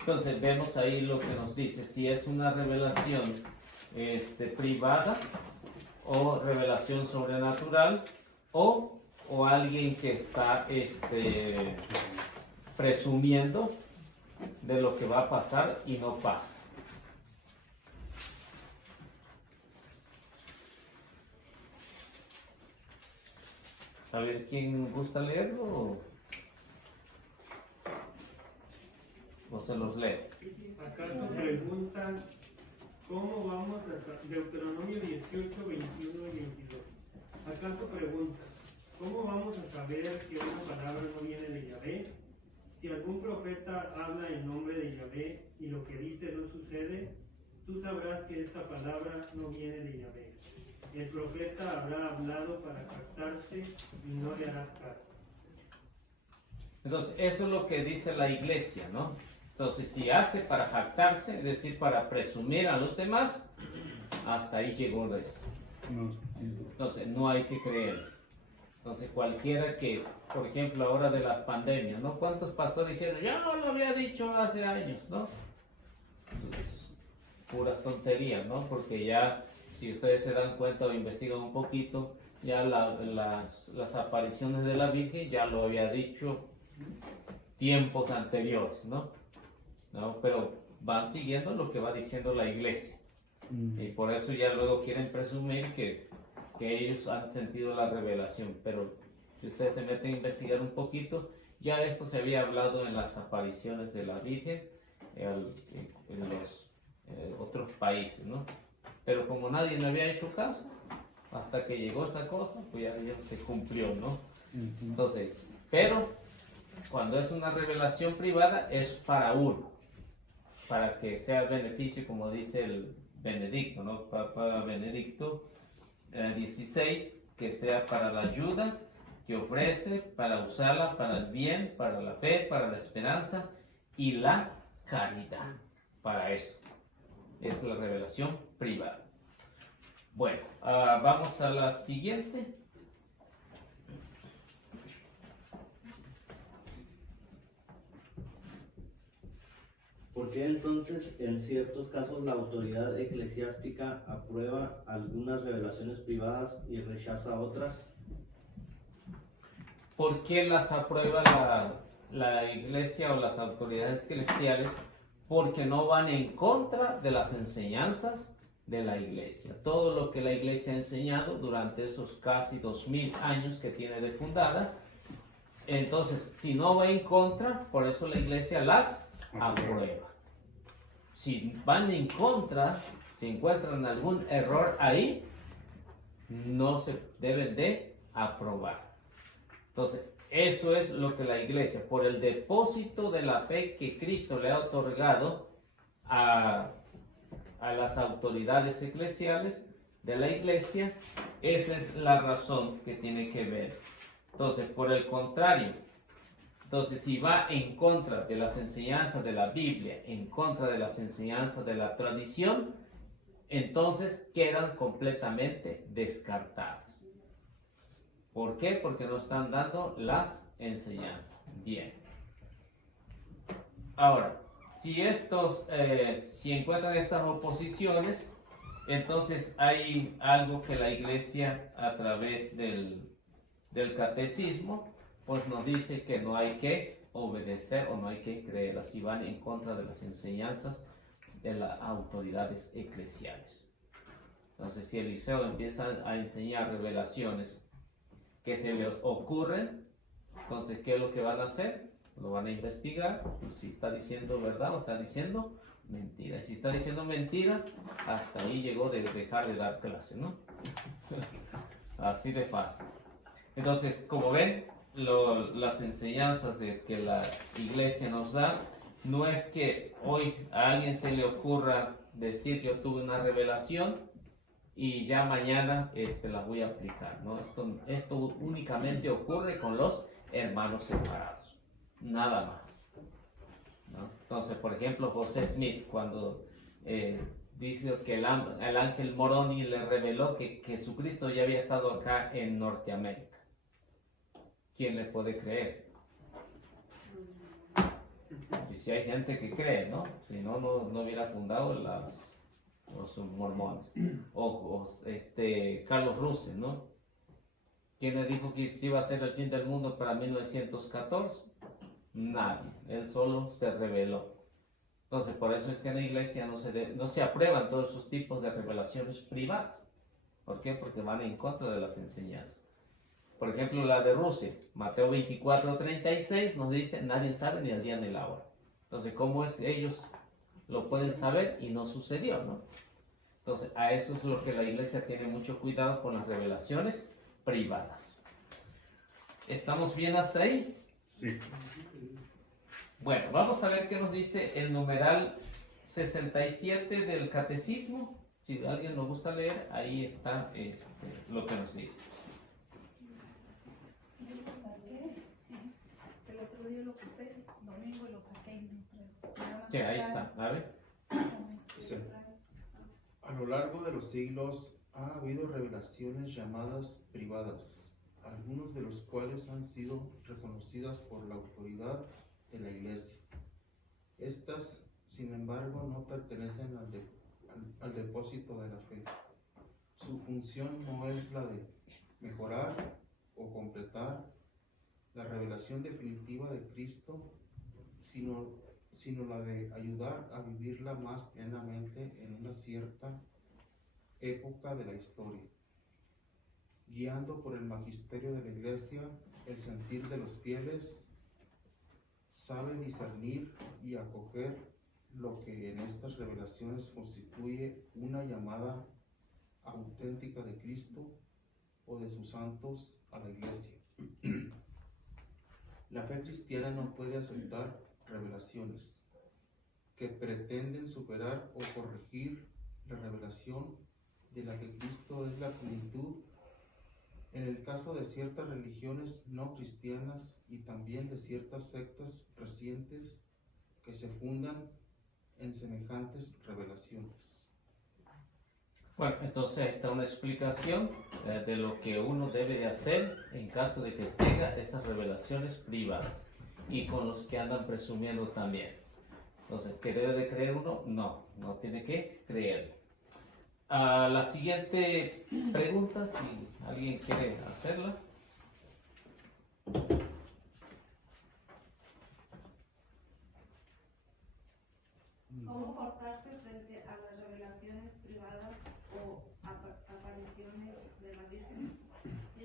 Entonces vemos ahí lo que nos dice, si es una revelación privada o revelación sobrenatural o alguien que está presumiendo de lo que va a pasar y no pasa. A ver, ¿quién gusta leerlo o se los lee? ¿Acaso preguntan cómo vamos a Deuteronomio 18, 21 y 22? ¿Acaso preguntan cómo vamos a saber que una palabra no viene de Yahvé? Si algún profeta habla en nombre de Yahvé y lo que dice no sucede, tú sabrás que esta palabra no viene de Yahvé. El profeta habrá hablado para captarse y no le harás caso. Entonces, eso es lo que dice la iglesia, ¿no? Entonces, si hace para jactarse, es decir, para presumir a los demás, hasta ahí llegó eso. Entonces, no hay que creer. Entonces, cualquiera que, por ejemplo, ahora de la pandemia, ¿no? ¿Cuántos pastores dijeron, ya no lo había dicho hace años, ¿no? Entonces, puras tonterías, ¿no? Porque ya, si ustedes se dan cuenta o investigan un poquito, ya las apariciones de la Virgen ya lo había dicho tiempos anteriores, ¿no? Pero van siguiendo lo que va diciendo la iglesia. Y por eso ya luego quieren presumir que ellos han sentido la revelación. Pero si ustedes se meten a investigar un poquito, ya esto se había hablado en las apariciones de la Virgen en los otros países, ¿no? Pero como nadie le había hecho caso, hasta que llegó esa cosa, pues ya se cumplió, ¿no? Entonces, pero cuando es una revelación privada es para uno, para que sea beneficio, como dice el Benedicto, ¿no? Papa Benedicto XVI, que sea para la ayuda que ofrece para usarla para el bien, para la fe, para la esperanza y la caridad. Para eso es la revelación privada. Bueno, vamos a la siguiente. ¿Por qué entonces en ciertos casos la autoridad eclesiástica aprueba algunas revelaciones privadas y rechaza otras? ¿Por qué las aprueba la iglesia o las autoridades eclesiales? Porque no van en contra de las enseñanzas de la iglesia. Todo lo que la iglesia ha enseñado durante esos casi 2000 años que tiene de fundada, entonces si no va en contra, por eso la iglesia las aprueba. Si van en contra, si encuentran algún error ahí, no se deben de aprobar. Entonces, eso es lo que la iglesia, por el depósito de la fe que Cristo le ha otorgado a las autoridades eclesiales de la iglesia, esa es la razón que tiene que ver. Entonces, por el contrario, entonces si va en contra de las enseñanzas de la Biblia, en contra de las enseñanzas de la tradición, entonces quedan completamente descartadas. ¿Por qué? Porque no están dando las enseñanzas. Bien. Ahora, si encuentran estas oposiciones, entonces hay algo que la iglesia a través del catecismo, pues nos dice que no hay que obedecer o no hay que creer, así van en contra de las enseñanzas de las autoridades eclesiales. Entonces, si Eliseo empieza a enseñar revelaciones que se le ocurren, entonces, ¿qué es lo que van a hacer? Lo van a investigar, y si está diciendo verdad o está diciendo mentira. Y si está diciendo mentira, hasta ahí llegó de dejar de dar clase, ¿no? Así de fácil. Entonces, como ven, las enseñanzas que la iglesia nos da, no es que hoy a alguien se le ocurra decir yo tuve una revelación y ya mañana la voy a aplicar, ¿no? Esto únicamente ocurre con los hermanos separados, nada más, ¿no? Entonces, por ejemplo, José Smith, cuando dice que el ángel Moroni le reveló que Jesucristo ya había estado acá en Norteamérica, ¿quién le puede creer? Y si hay gente que cree, ¿no? Si no, no hubiera fundado los mormones. O Carlos Russell, ¿no? ¿Quién le dijo que se iba a ser el fin del mundo para 1914? Nadie. Él solo se reveló. Entonces, por eso es que en la iglesia no se aprueban todos esos tipos de revelaciones privadas. ¿Por qué? Porque van en contra de las enseñanzas. Por ejemplo, la de Rusia, Mateo 24:36 nos dice, nadie sabe ni el día ni la hora. Entonces, ¿cómo es que ellos lo pueden saber y no sucedió, ¿no? Entonces, a eso es lo que la iglesia tiene mucho cuidado con las revelaciones privadas. ¿Estamos bien hasta ahí? Sí. Bueno, vamos a ver qué nos dice el numeral 67 del catecismo. Si alguien nos gusta leer, ahí está lo que nos dice. Yo lo saqué, el otro día lo ocupé, domingo y lo saqué y me trae. Sí, ahí está, a ver. Dice, a lo largo de los siglos ha habido revelaciones llamadas privadas, algunos de los cuales han sido reconocidas por la autoridad de la Iglesia. Estas, sin embargo, no pertenecen al depósito de la fe. Su función no es la de mejorar o completar la revelación definitiva de Cristo, sino la de ayudar a vivirla más plenamente en una cierta época de la historia, guiando por el magisterio de la Iglesia el sentir de los fieles. Sabe discernir y acoger lo que en estas revelaciones constituye una llamada auténtica de Cristo o de sus santos a la Iglesia. La fe cristiana no puede aceptar revelaciones que pretenden superar o corregir la revelación de la que Cristo es la plenitud En el caso de ciertas religiones no cristianas y también de ciertas sectas recientes que se fundan en semejantes revelaciones. Bueno, entonces ahí está una explicación de lo que uno debe de hacer en caso de que tenga esas revelaciones privadas y con los que andan presumiendo también. Entonces, ¿qué debe de creer uno? No, no tiene que creerlo. La siguiente pregunta, si alguien quiere hacerla. ¿Cómo portarse frente a las revelaciones privadas o apariciones de la Virgen?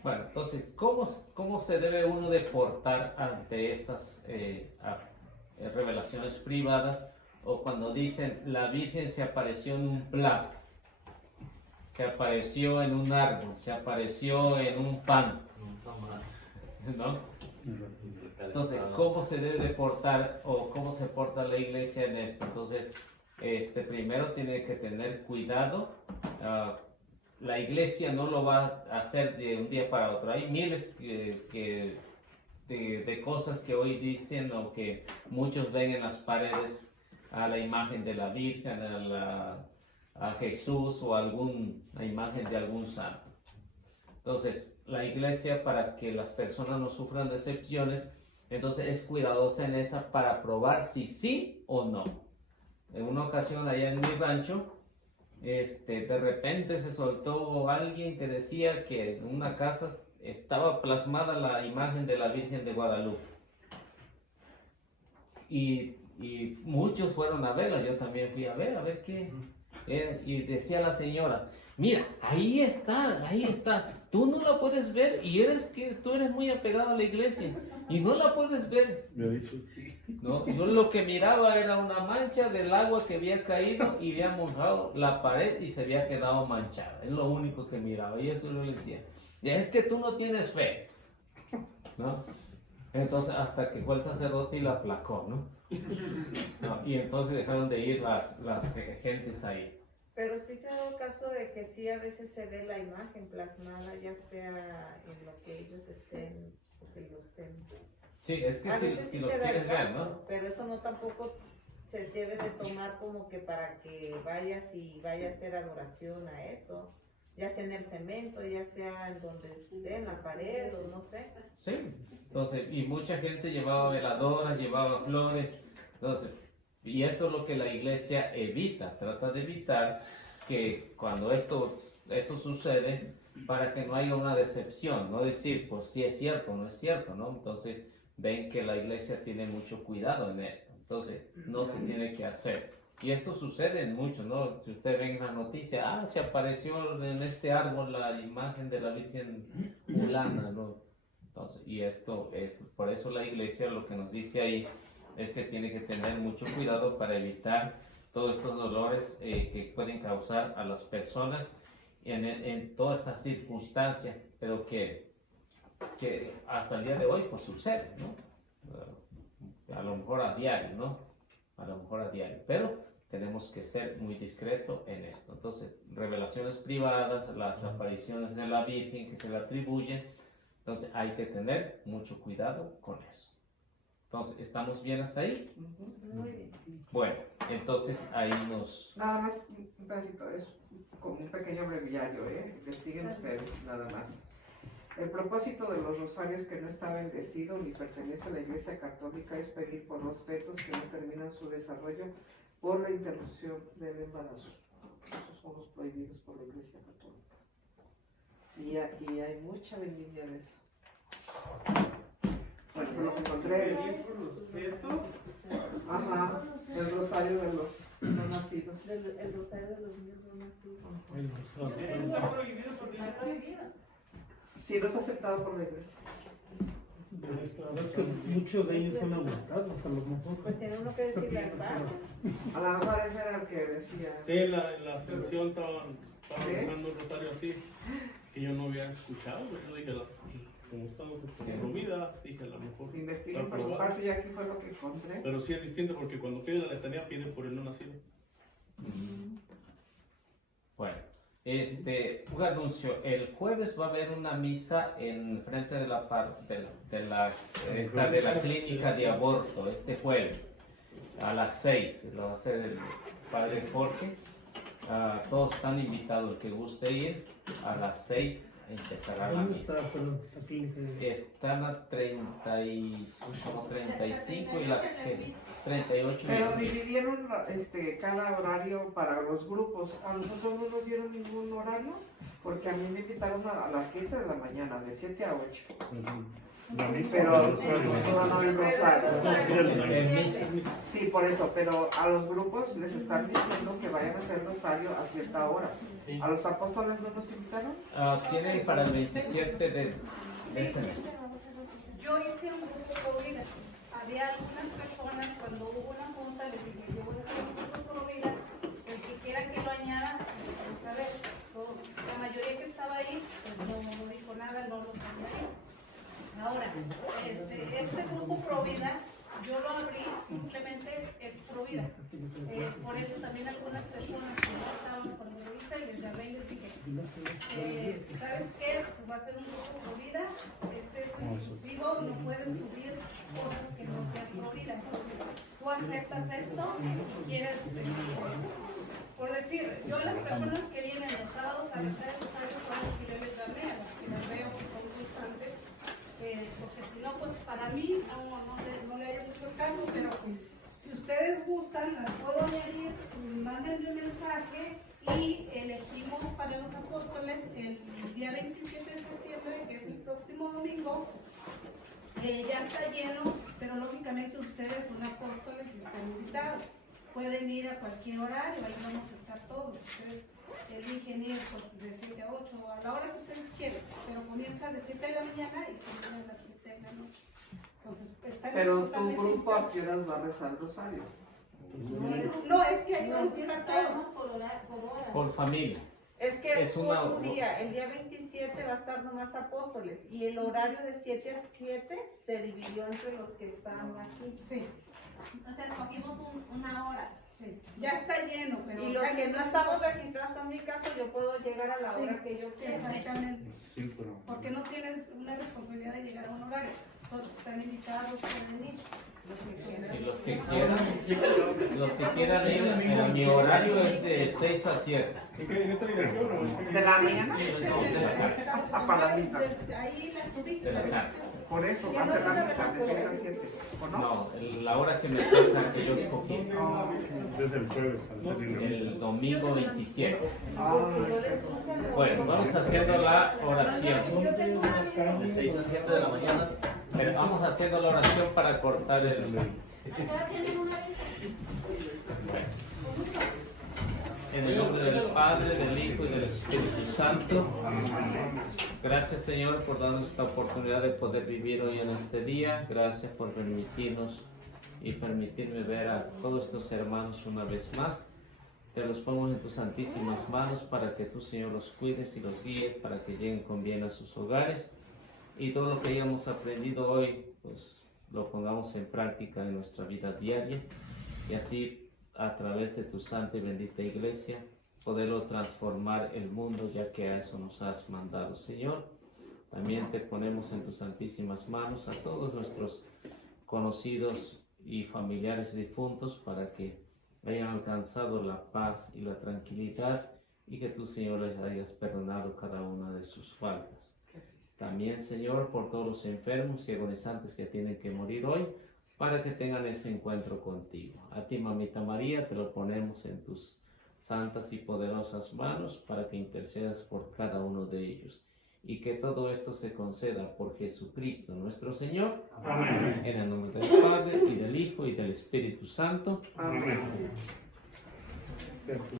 Bueno, entonces, ¿cómo se debe uno de portar ante estas revelaciones privadas o cuando dicen la Virgen se apareció en un plato, se apareció en un árbol, se apareció en un pan, ¿no? Entonces, ¿cómo se debe de portar o cómo se porta la iglesia en esto? Entonces, primero tiene que tener cuidado. La iglesia no lo va a hacer de un día para otro. Hay miles de cosas que hoy dicen o que muchos ven en las paredes a la imagen de la Virgen, a Jesús o alguna imagen de algún santo. Entonces, la iglesia, para que las personas no sufran decepciones, entonces es cuidadosa en esa para probar si sí o no. En una ocasión allá en mi rancho, de repente se soltó alguien que decía que en una casa estaba plasmada la imagen de la Virgen de Guadalupe. Y muchos fueron a verla, yo también fui a ver qué. Y decía la señora, mira, ahí está, tú no la puedes ver y tú eres muy apegado a la iglesia y no la puedes ver. Me ha dicho sí. No, yo lo que miraba era una mancha del agua que había caído y había mojado la pared y se había quedado manchada, es lo único que miraba y eso le decía, ya es que tú no tienes fe, ¿no? Entonces hasta que fue el sacerdote y la aplacó, ¿no? Y entonces dejaron de ir las gentes ahí. Pero sí se ha dado caso de que sí a veces se ve la imagen plasmada, ya sea en lo que ellos estén, porque lo estén. Sí, es que a veces si sí lo se da el quieres ver, caso, ¿no? pero eso no tampoco se debe de tomar como que para que vayas y vaya a hacer adoración a eso, ya sea en el cemento, ya sea en donde esté, en la pared o no sé. Sí, entonces, y mucha gente llevaba veladoras, llevaba flores, entonces, y esto es lo que la iglesia evita, trata de evitar que cuando esto sucede, para que no haya una decepción, no decir, pues sí es cierto, no es cierto, ¿no? Entonces, ven que la iglesia tiene mucho cuidado en esto, entonces, no se tiene que hacer. Y esto sucede en mucho, ¿no? Si usted ve en la noticia, se apareció en este árbol la imagen de la Virgen fulana, ¿no? Entonces, y esto es, por eso la iglesia lo que nos dice ahí es que tiene que tener mucho cuidado para evitar todos estos dolores que pueden causar a las personas en toda esta circunstancia, pero que hasta el día de hoy pues sucede, ¿no? A lo mejor a diario, ¿no? A lo mejor a diario, pero tenemos que ser muy discretos en esto. Entonces, revelaciones privadas, las apariciones de la Virgen que se le atribuyen, entonces hay que tener mucho cuidado con eso. Entonces, ¿estamos bien hasta ahí? Muy bien. Bueno, entonces ahí nos... Nada más un pedacito, es como un pequeño breviario, investiguen ustedes, nada más. El propósito de los rosarios que no está bendecido ni pertenece a la Iglesia Católica es pedir por los fetos que no terminan su desarrollo por la interrupción del embarazo. Esos son los prohibidos por la Iglesia Católica. Y hay mucha vendimia de eso. Bueno, por lo que encontré, el rosario de los no nacidos. El rosario de los niños no nacidos. ¿Está prohibido por la Está prohibido. Sí, no está aceptado por la Iglesia. Es que muchos de ellos son abortados, a lo mejor. Pues tiene uno que decirle al padre. A lo mejor ese era el que decía. En la ascensión estaban rezando un rosario así, que yo no había escuchado. Yo dije, como estamos en vida, dije a lo mejor. Se investiguen por su parte y aquí fue lo que encontré. Pero sí es distinto porque cuando piden la letanía piden por el no nacido. Bueno, Un anuncio, el jueves va a haber una misa en frente de la clínica de aborto, este jueves, a las 6, lo va a hacer el padre Jorge. Todos están invitados, el que guste ir, a las 6 empezará la ¿Dónde misa. está, perdón, la clínica? Están a 35 y la 38. Pero dividieron cada horario para los grupos. A nosotros no nos dieron ningún horario porque a mí me invitaron a las 7 de la mañana, de 7 a 8. Pero no el rosario. Sí, por eso, pero a los grupos les están diciendo que vayan a hacer rosario a cierta hora. ¿A los apóstoles no nos invitaron? Tienen para el 27 de este mes. Yo hice un grupo pro vida. Había algunas personas, cuando hubo una junta, les dije, yo voy a hacer un grupo pro vida, el que quiera que lo añada, pues a ver, la mayoría que estaba ahí, pues no dijo nada, no lo añadí. Ahora, este grupo pro vida, yo lo abrí, simplemente es pro vida. Por eso también algunas personas que no estaban cuando lo hice, les llamé y les dije, ¿sabes qué? Se va a hacer un grupo pro vida, este es exclusivo, no puedes subir cosas que no sean pro vida. Entonces, tú aceptas esto y quieres, por decir, yo las personas que vienen los sábados a rezar el rosario son las que yo les llamé, a las que las veo que son constantes. Porque si no, pues para mí no le hay mucho caso, pero si ustedes gustan, las puedo añadir, mándenme un mensaje y elegimos para los apóstoles el día 27 de septiembre, que es el próximo domingo. Ya está lleno, pero lógicamente ustedes son apóstoles y están invitados. Pueden ir a cualquier horario, ahí vamos a estar todos. Ustedes eligen ir pues, de 7 a 8 o a la hora que ustedes quieran, pero comienza de 7 de la mañana y termina a las 7 de la noche. Entonces, pero tu grupo a qué horas va a rezar el rosario. No, es que ahí vamos a estar todos. Por familia. Es que es por una, un día, el día 27 va a estar nomás apóstoles y el horario de 7 a 7 se dividió entre los que están aquí. Sí. Entonces escogimos una hora. Sí. Ya está lleno, pero... Y los que no estamos registrados, en mi caso, yo puedo llegar a la hora que yo quiera. Exactamente. Sí, pero... Porque no tienes una responsabilidad de llegar a un horario. Están invitados a venir. Y los que quieran ir, mi horario es de 6 a 7. ¿En esta dirección o ¿De la mañana? Para la misa. Ahí la subí. Por eso va a ser la misa de 6 a 7, ¿o no? No, la hora que me toca, que yo escogí. Es el jueves, El domingo 27. Bueno, vamos haciendo la oración. De 6 a 7 de la mañana. Pero vamos haciendo la oración para cortar el... Bueno. En el nombre del Padre, del Hijo y del Espíritu Santo. Gracias, Señor, por darnos esta oportunidad de poder vivir hoy en este día. Gracias por permitirnos y permitirme ver a todos estos hermanos una vez más. Te los pongo en tus santísimas manos para que tú, Señor, los cuides y los guíes para que lleguen con bien a sus hogares. Y todo lo que hayamos aprendido hoy, pues lo pongamos en práctica en nuestra vida diaria. Y así, a través de tu santa y bendita iglesia, poderlo transformar el mundo, ya que a eso nos has mandado, Señor. También te ponemos en tus santísimas manos a todos nuestros conocidos y familiares difuntos para que hayan alcanzado la paz y la tranquilidad y que tú, Señor, les hayas perdonado cada una de sus faltas. También, Señor, por todos los enfermos y agonizantes que tienen que morir hoy, para que tengan ese encuentro contigo. A ti, Mamita María, te lo ponemos en tus santas y poderosas manos para que intercedas por cada uno de ellos. Y que todo esto se conceda por Jesucristo nuestro Señor. Amén. En el nombre del Padre, y del Hijo, y del Espíritu Santo. Amén.